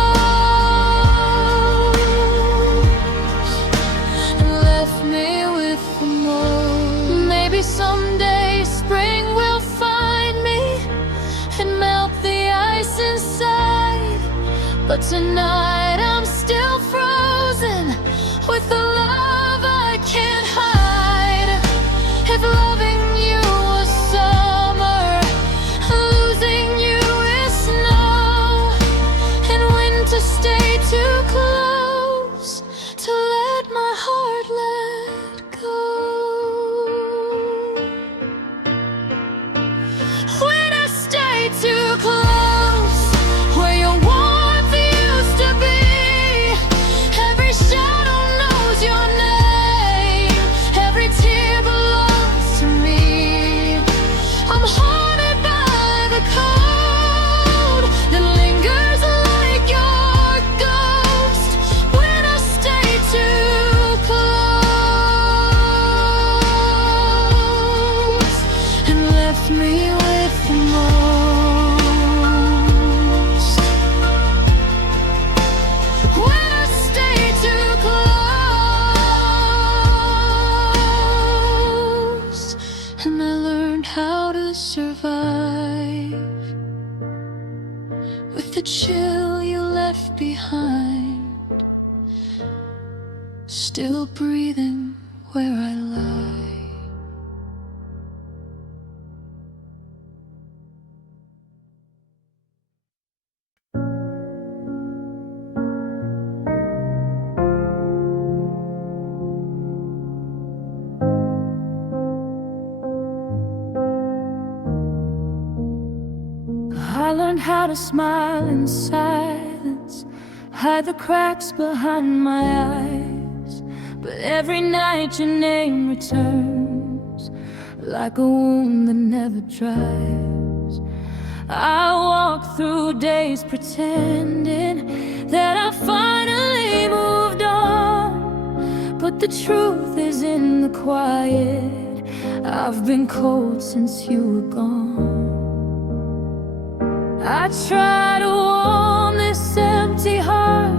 and left me with the mold. Maybe someday spring will find me and melt the ice inside, but tonight I'm still frozen with the love I can't hide. If loving you was summer, losing you is snow, and winter stay too close to let my heart let go. When I stay too close, where your warmth used to be, every shadow knows your name, every tear belongs to me. I'm haunted by the cold that lingers like your ghost when I stay too close, and left me with the most. When I stay too close, and I learned how to survive with the chill you left behind, still breathing where I lie. I learned how to smile in silence, hide the cracks behind my eyes. But every night your name returns, like a wound that never dries. I walk through days pretending that I finally moved on, but the truth is in the quiet. I've been cold since you were gone. I try to warm this empty heart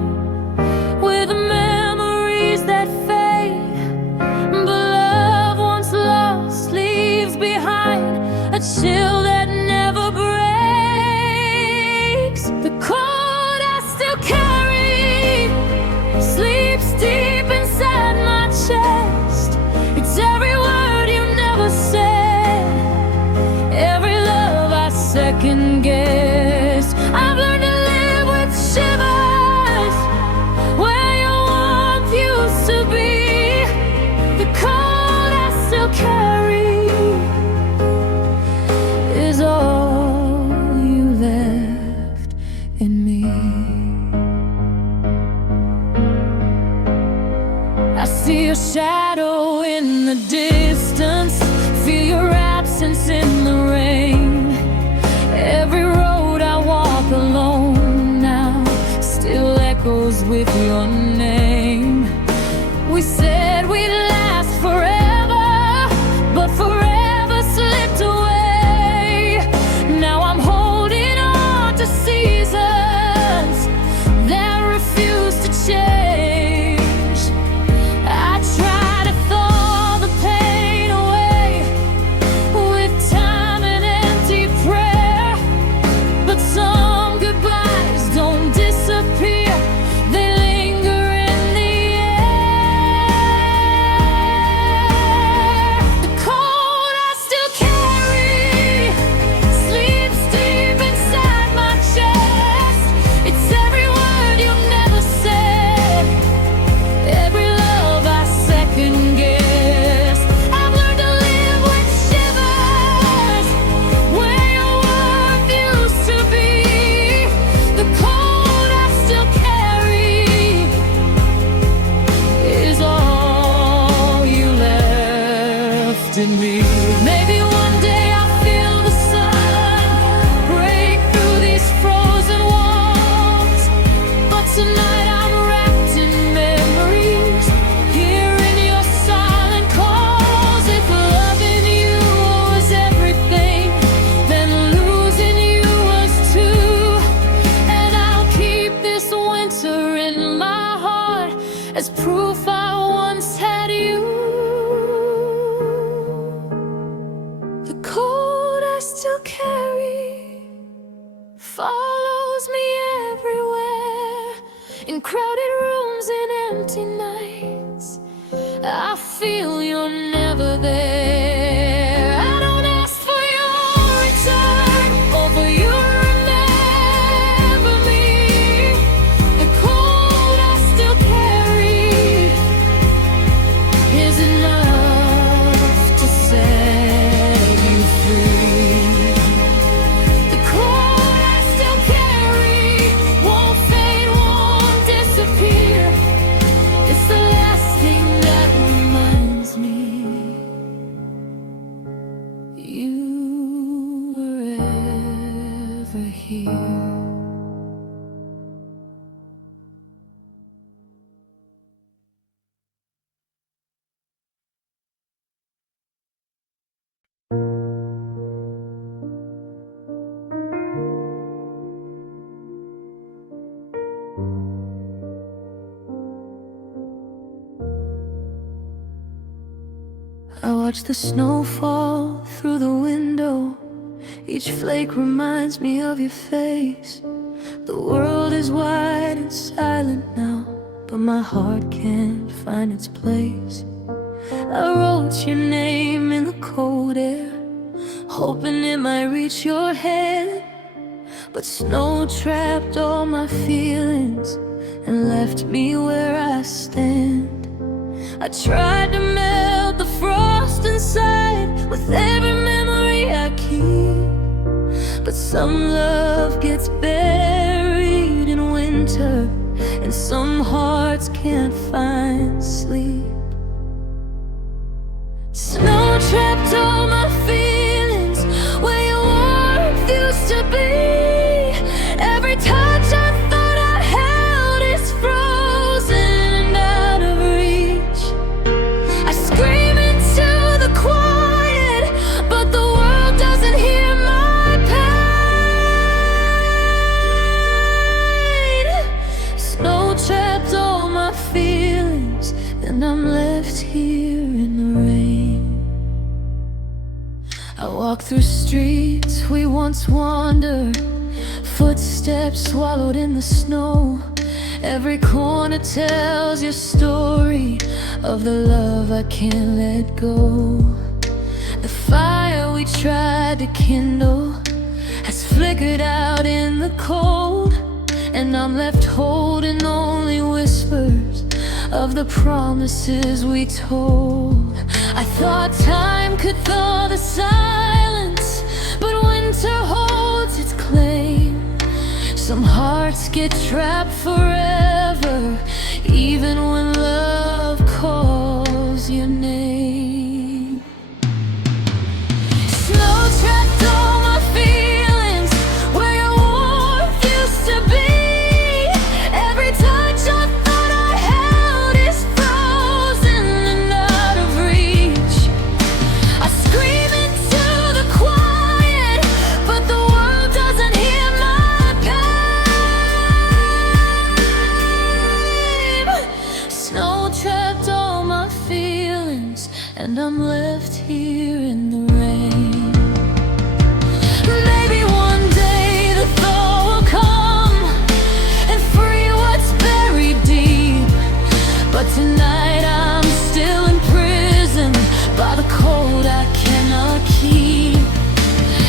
with memories that fade, but love once lost leaves behind a chill that never breaks. The cold I still carry sleeps deep inside my chest. It's every word you never said, every love I second guess. I've learned to live with shivers where your warmth used to be. The cold I still carry is all you left in me. I see your shadow in the distance, feel your absence in the rain. Every road I walk alone now still echoes with your name. We said we'd last forever, but forever slipped away. Now I'm holding on to seasons that refuse to change. I try to thaw the pain away with time and empty prayer, but some goodbyes don't disappear, they linger in the air. as proof I once had you. The cold I still carry follows me everywhere, in crowded rooms and empty nights. I feel you're never there. I don't ask for your return or for you to remember me. The cold I still carry is enough to set you free. The cold I still carry won't fade, won't disappear. It's the last thing that reminds me you were ever here. I watch the snow fall through the window. Each flake reminds me of your face. The world is wide and silent now, but my heart can't find its place. I wrote your name in the cold air, hoping it might reach your head. But snow trapped all my feelings and left me where I stand. I tried to melt the frost inside with every memory I keep, but some love gets buried in winter, and some hearts can't find sleep. Snow trapped all my feelings where your warmth used to be. Every touch I thought I held is frozen and out of reach. I scream into the quiet, but the world doesn't hear my pain. Snow trapped all my feelings, and I'm left here in the rain. I walk through streets we once wandered, footsteps swallowed in the snow. Every corner tells your story of the love I can't let go. The fire we tried to kindle has flickered out in the cold, and I'm left holding only whispers of the promises we told. I thought time could thaw the silence, but winter holds its claim. Some hearts get trapped forever, even when love calls your name. Snow trapped all my feelings where your warmth used to be. Every touch I thought I held is frozen and out of reach. I scream into the quiet, but the world doesn't hear my pain. Snow trapped all my feelings, and I'm left here in the rain. Maybe one day the thaw will come and free what's buried deep, but tonight I'm still imprisoned by the cold I cannot keep.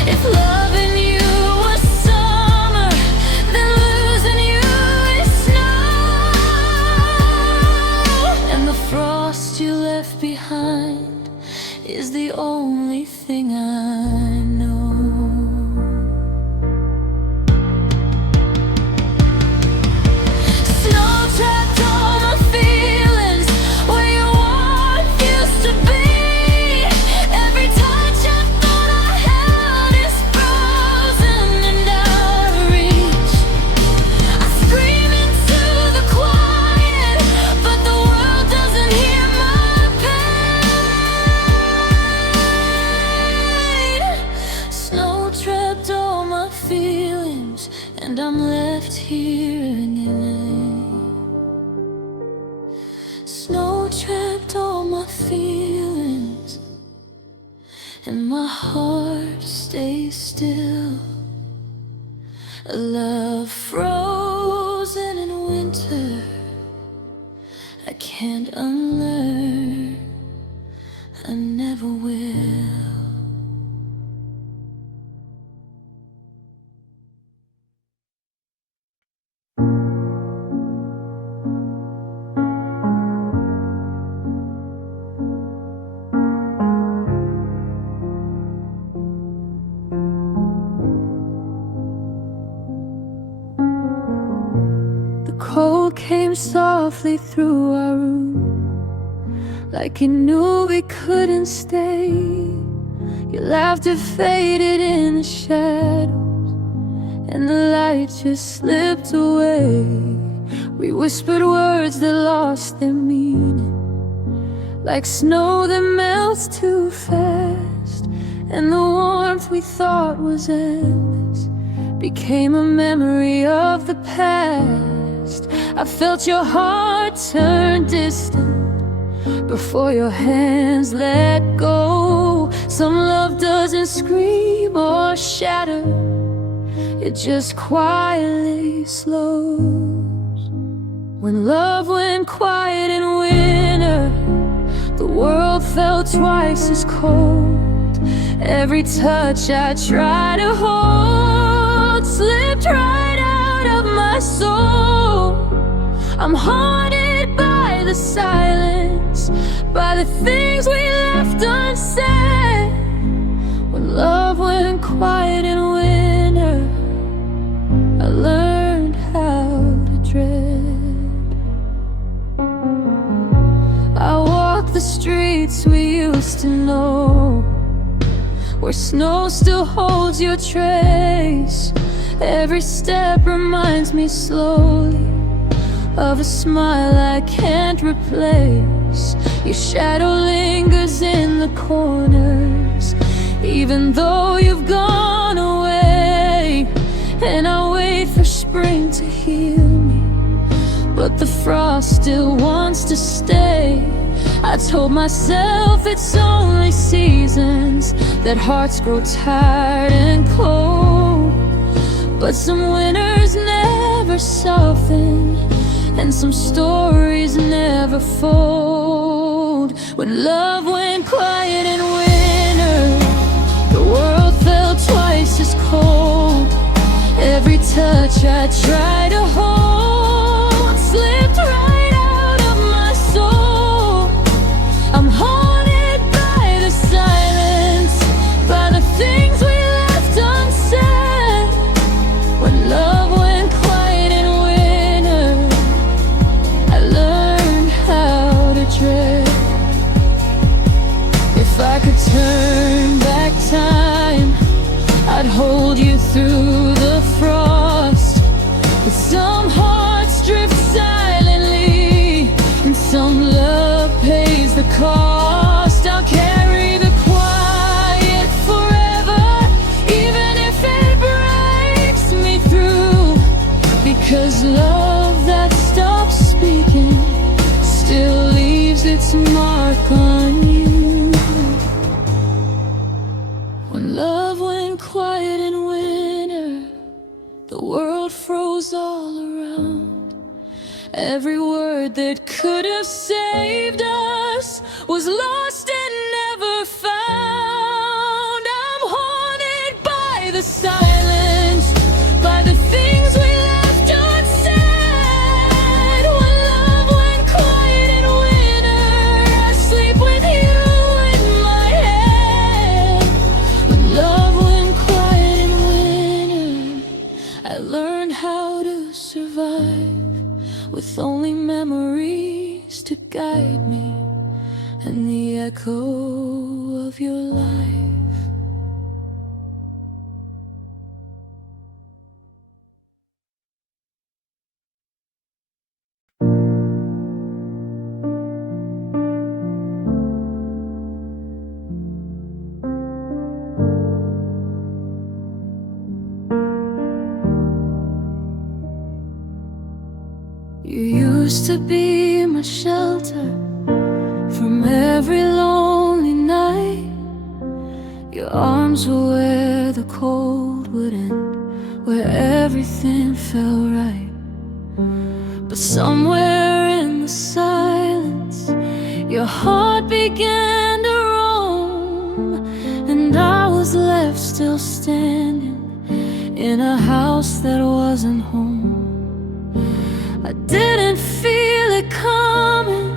If loving you was summer, then losing you is snow, and the frost you left behind is the only thing Snow trapped all my feelings, and my heart stays still. A love frozen in winter, I can't unlearn, I never will. The cold came softly through our room, like it knew we couldn't stay. Your laughter faded in the shadows, and the light just slipped away. We whispered words that lost their meaning, like snow that melts too fast. And the warmth we thought was endless became a memory of the past. I felt your heart turn distant before your hands let go. Some love doesn't scream or shatter, it just quietly slows. When love went quiet in winter, the world felt twice as cold. Every touch I tried to hold slipped right out of my soul. I'm haunted by the silence, by the things we left unsaid. When love went quiet in winter, I learned how to dread. I walk the streets we used to know, where snow still holds your trace. Every step reminds me slowly of a smile I can't replace. Your shadow lingers in the corners, even though you've gone away. And I wait for spring to heal me, but the frost still wants to stay. I told myself it's only seasons, that hearts grow tired and cold. But some winters never soften, and some stories never fold. When love went quiet in winter, the world felt twice as cold. Every touch I tried to hold slipped right out of my soul. I'm haunted by the silence, by the things we left unsaid. When love went quiet in winter, I learned how to dread. If I could turn back time, I'd hold you through the frost. But some hearts drift silently, and some love pays the cost. I'll carry the quiet forever, even if it breaks me through. Because love that stops speaking still leaves its mark on you. When love went quiet in winter, the world froze all around. Every word that could have saved us was lost and never found. I'm haunted by the silence, by the things we left unsaid. When love went quiet in winter, I sleep with you in my head. When love went quiet in winter, I learned how to survive, with only memories to guide me, and the echo of your life. You used used to be my shelter from every lonely night. Your arms were where the cold would end, where everything felt right. But somewhere in the silence, your heart began to roam, and I was left still standing in a house that wasn't home. I didn't feel it coming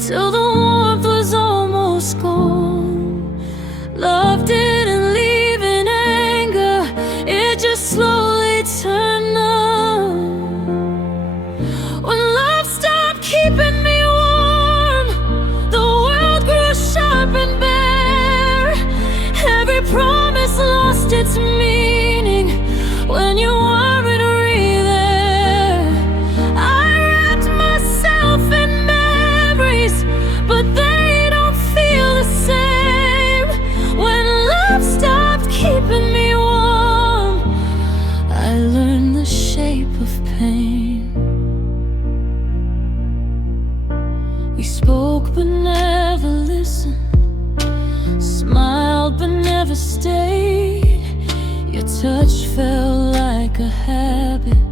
till the warmth was almost gone. Love didn't leave in anger, it just slowly turned numb. When love stopped keeping me warm, the world grew sharp and bare. Every promise lost its meaning when you weren't really there. I wrapped myself in memories, but they don't feel the same. When love stopped keeping me warm, I learned the shape of pain. We spoke but never listened, smiled but never stayed. Your touch felt like a habit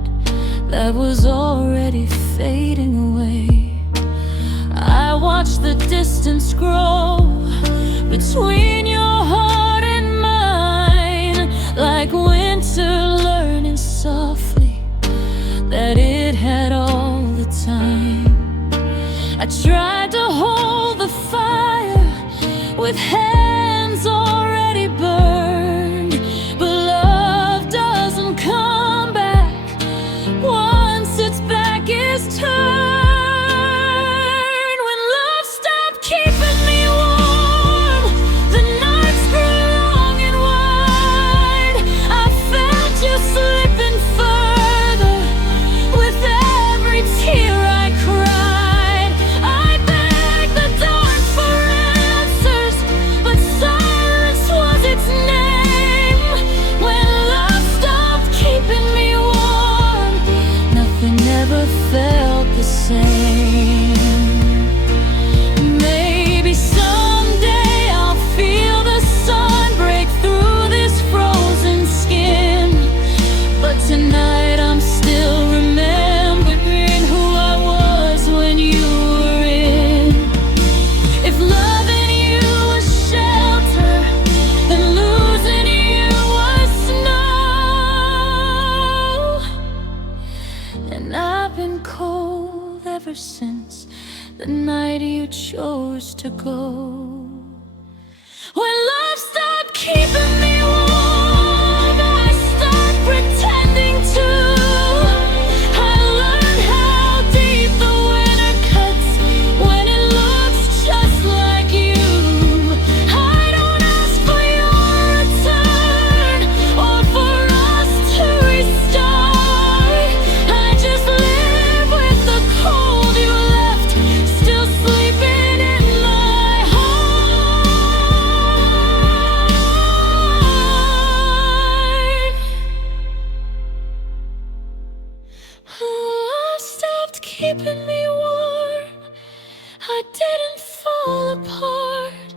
that was already fading away. I watched the distance grow between your heart and mine, like winter learning softly that it had all the time. I tried to hold the fire with hands already burned, but love doesn't come back once its back is turned. When love stopped keeping me warm, the nights grew long and wide. I felt you slipping further with every tear I cried. I begged the dark for answers, but silence was its name. When love stopped keeping me warm, nothing ever felt the same. Maybe someday I'll feel the sun break through this frozen skin, but tonight I'm still remembering who I was when you were in. If loving you was shelter, then losing you was snow. And I've been cold ever since the night you chose to go. When love stopped keeping me warm, I stopped pretending to. I learned how deep the winter cuts when it looks just like you. I don't ask for your return or for us to restart. I just live with the cold you left still sleeping in my heart. Love stopped keeping me warm, I didn't fall apart.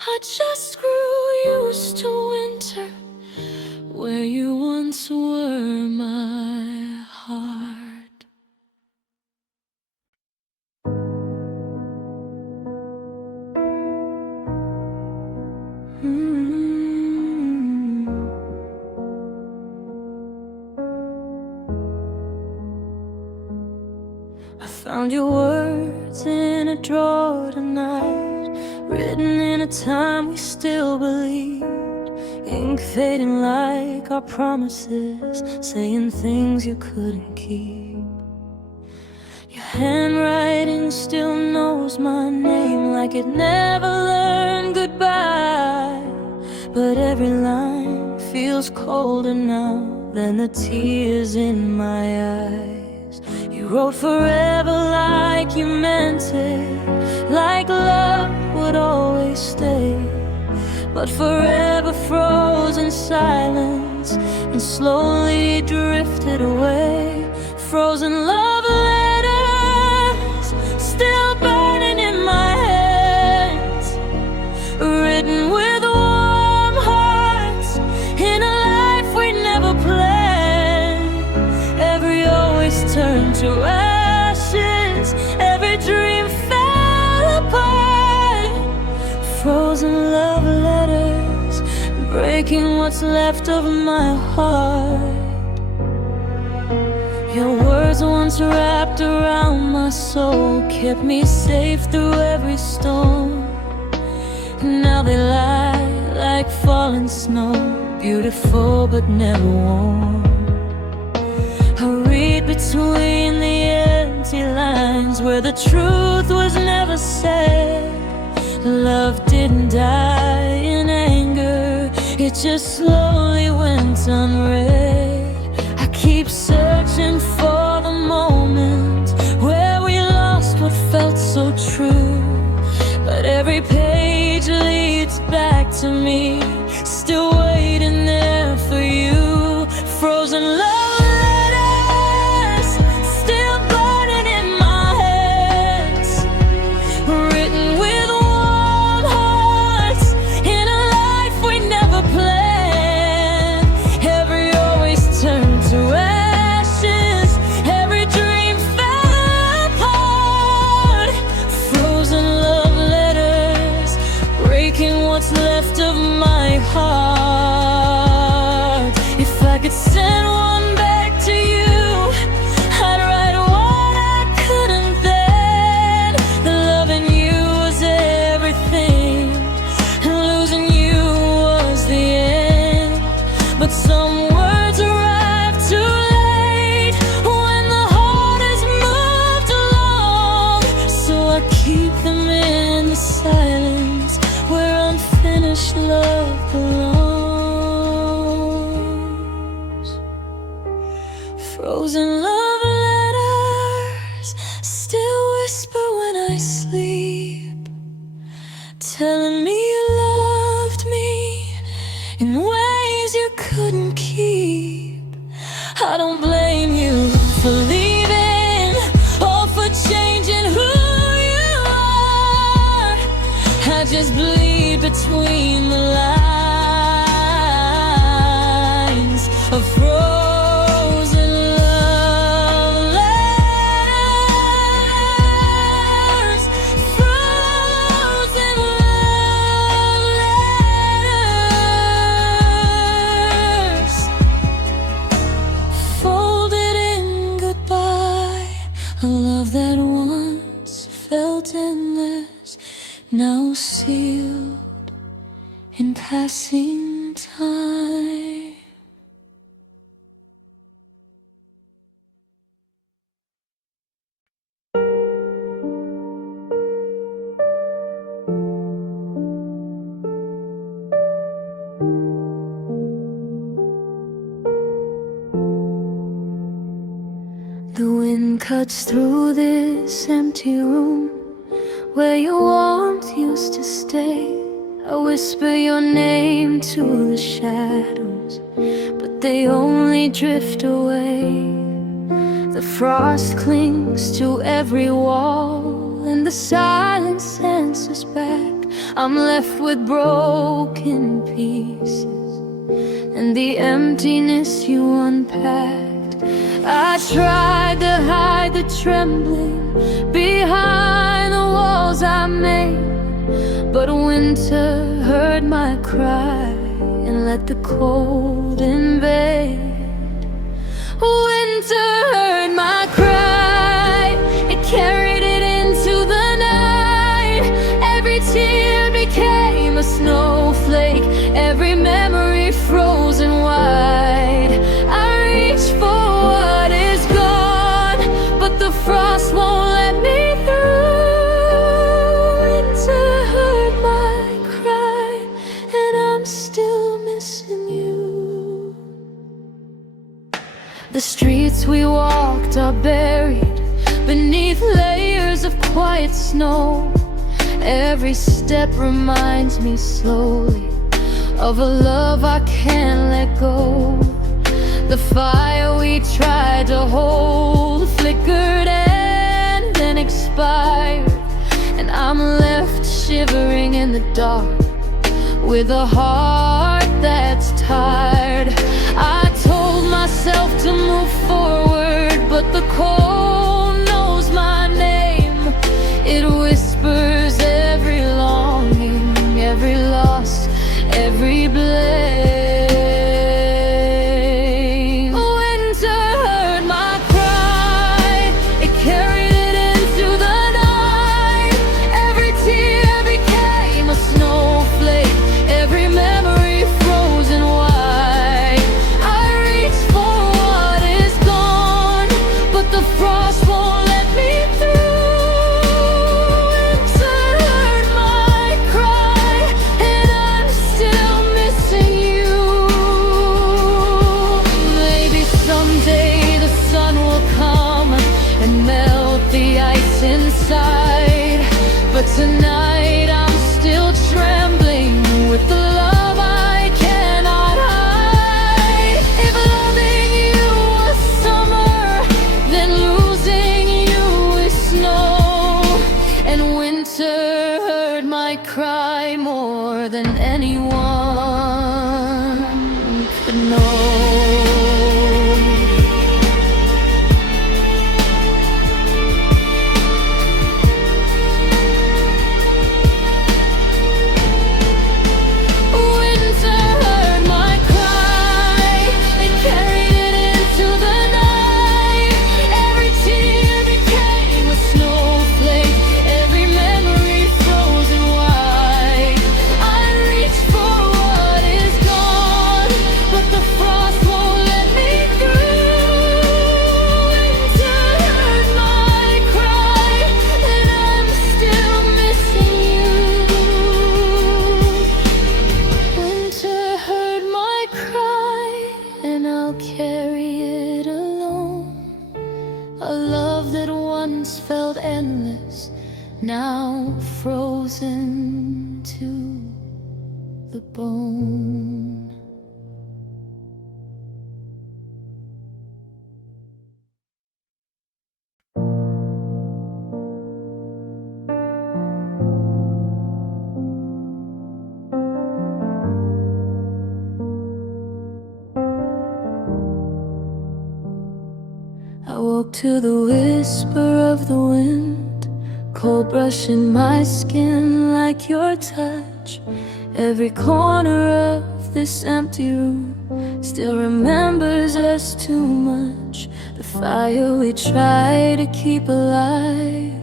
I just grew used to winter where you once were my heart. I found your words in a drawer tonight, written in a time we still believed. Ink fading like our promises, saying things you couldn't keep. Your handwriting still knows my name like it never learned goodbye. But every line feels colder now than the tears in my eyes. You wrote forever like you meant it, like love would always stay. But forever froze in silence and slowly drifted away. Frozen love letters 1,000 love letters, breaking what's left of my heart. Your words once wrapped around my soul kept me safe through every storm. Now they lie like fallen snow, beautiful but never warm. I read between the empty lines where the truth was never said. Love didn't die in anger, it just slowly went unread. I keep searching for the moment where we lost what felt so true, but every page leads back to me, still waiting there for you. Frozen love letters, still burning in my hands, written with warm hearts in a life we never planned. Every always turned to ashes, every dream fell apart. Frozen love letters, breaking what's left of my heart. If I could send one back to you, I'd write what I couldn't then. The loving you was everything, and losing you was the end. But some words arrive too late when the heart has moved along, so I keep them in the silence where unfinished love belongs. Frozen love letters still whisper when I sleep, telling me you loved me in ways you couldn't keep. I don't blame you for leaving or for changing who you are. I just bleed between the lines of frozen love letters. Frozen love letters, folded in goodbye. A love that once felt endless, now sealed in passing time. The wind cuts through this empty room where your warmth used to stay. I whisper your name to the shadows, but they only drift away. The frost clings to every wall, and the silence answers back. I'm left with broken pieces and the emptiness you unpacked. I tried to hide the trembling behind the walls I made, but winter heard my cry and let the cold invade. Winter heard my cry, it carried it into the night. Every tear became a snowflake, every memory frozen white. I reach for what is gone, but the frost won't let me through. Winter heard my cry, and I'm still missing you. The streets we walked are buried beneath layers of quiet snow. Every step reminds me slowly of a love I can't let go. The fire we tried to hold flickered and then expired, and I'm left shivering in the dark with a heart that's tired. I told myself to move forward, but the cold knows my name. It whispers every longing, every inside. But tonight I'm still trembling with the love I cannot hide. If loving you was summer, then losing you is snow. And winter heard my cry more than anyone could know. Carry it alone. A love that once felt endless, now frozen to the bone. I woke to the whisper of the wind, cold brushing my skin like your touch. Every corner of this empty room still remembers us too much. The fire we tried to keep alive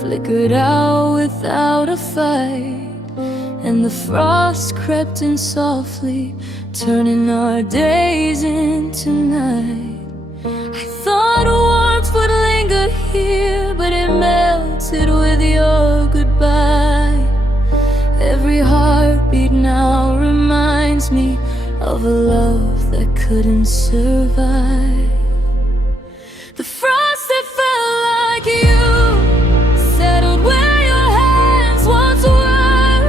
flickered out without a fight, and the frost crept in softly, turning our days into night. I thought warmth would linger here, but it melted with your goodbye. Every heartbeat now reminds me of a love that couldn't survive. The frost that felt like you settled where your hands once were.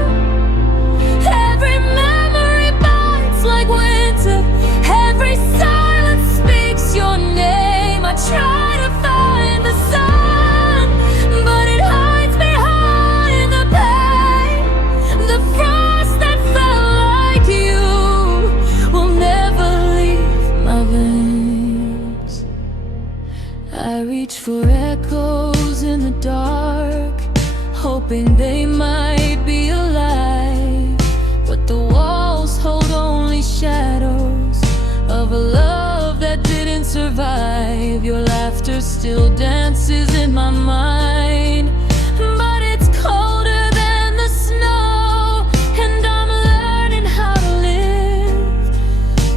Every memory bites like winter, every silence speaks your name. I try to find the sun, but it hides behind the pain. The frost that felt like you will never leave my veins. I reach for echoes in the dark, hoping they might be alive, but the walls hold only shadows of a love that didn't survive. Your laughter still dances in my mind, but it's colder than the snow, and I'm learning how to live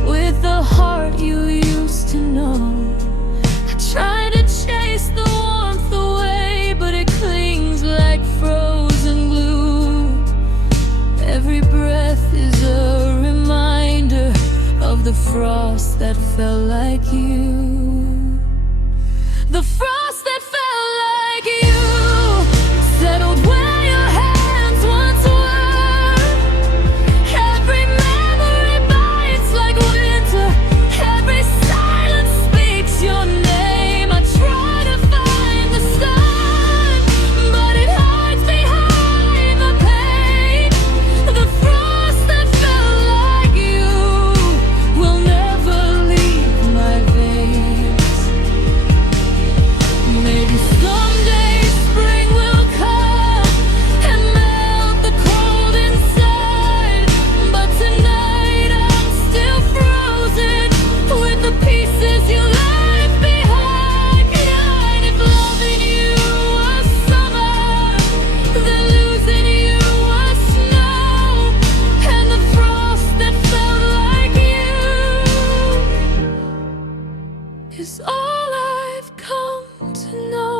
with the heart you used to know. I try to chase the warmth away, but it clings like frozen glue. Every breath is a reminder of the frost that felt like you. The frost that felt like you settled where your hands once were. Every memory bites like winter, every silence speaks your name. I try to find the sun, but it hides behind the pain. The frost that felt like you will never leave my veins. Maybe someday spring will come and melt the cold inside, but tonight I'm still frozen with the pieces you left behind. And if loving you was summer, then losing you was snow, and the frost that felt like you is all I've come to know.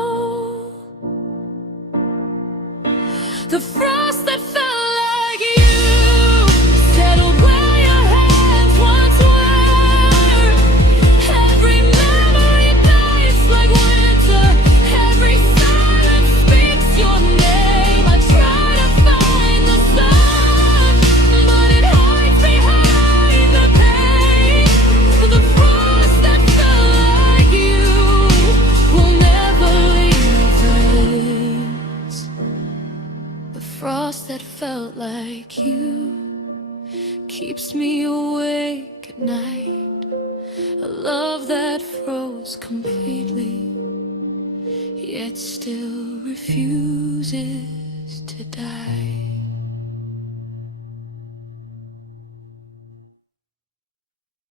The frost that felt like you settled where your hands once were. Every memory bites like winter, every silence like you keeps me awake at night. A love that froze completely, yet still refuses to die.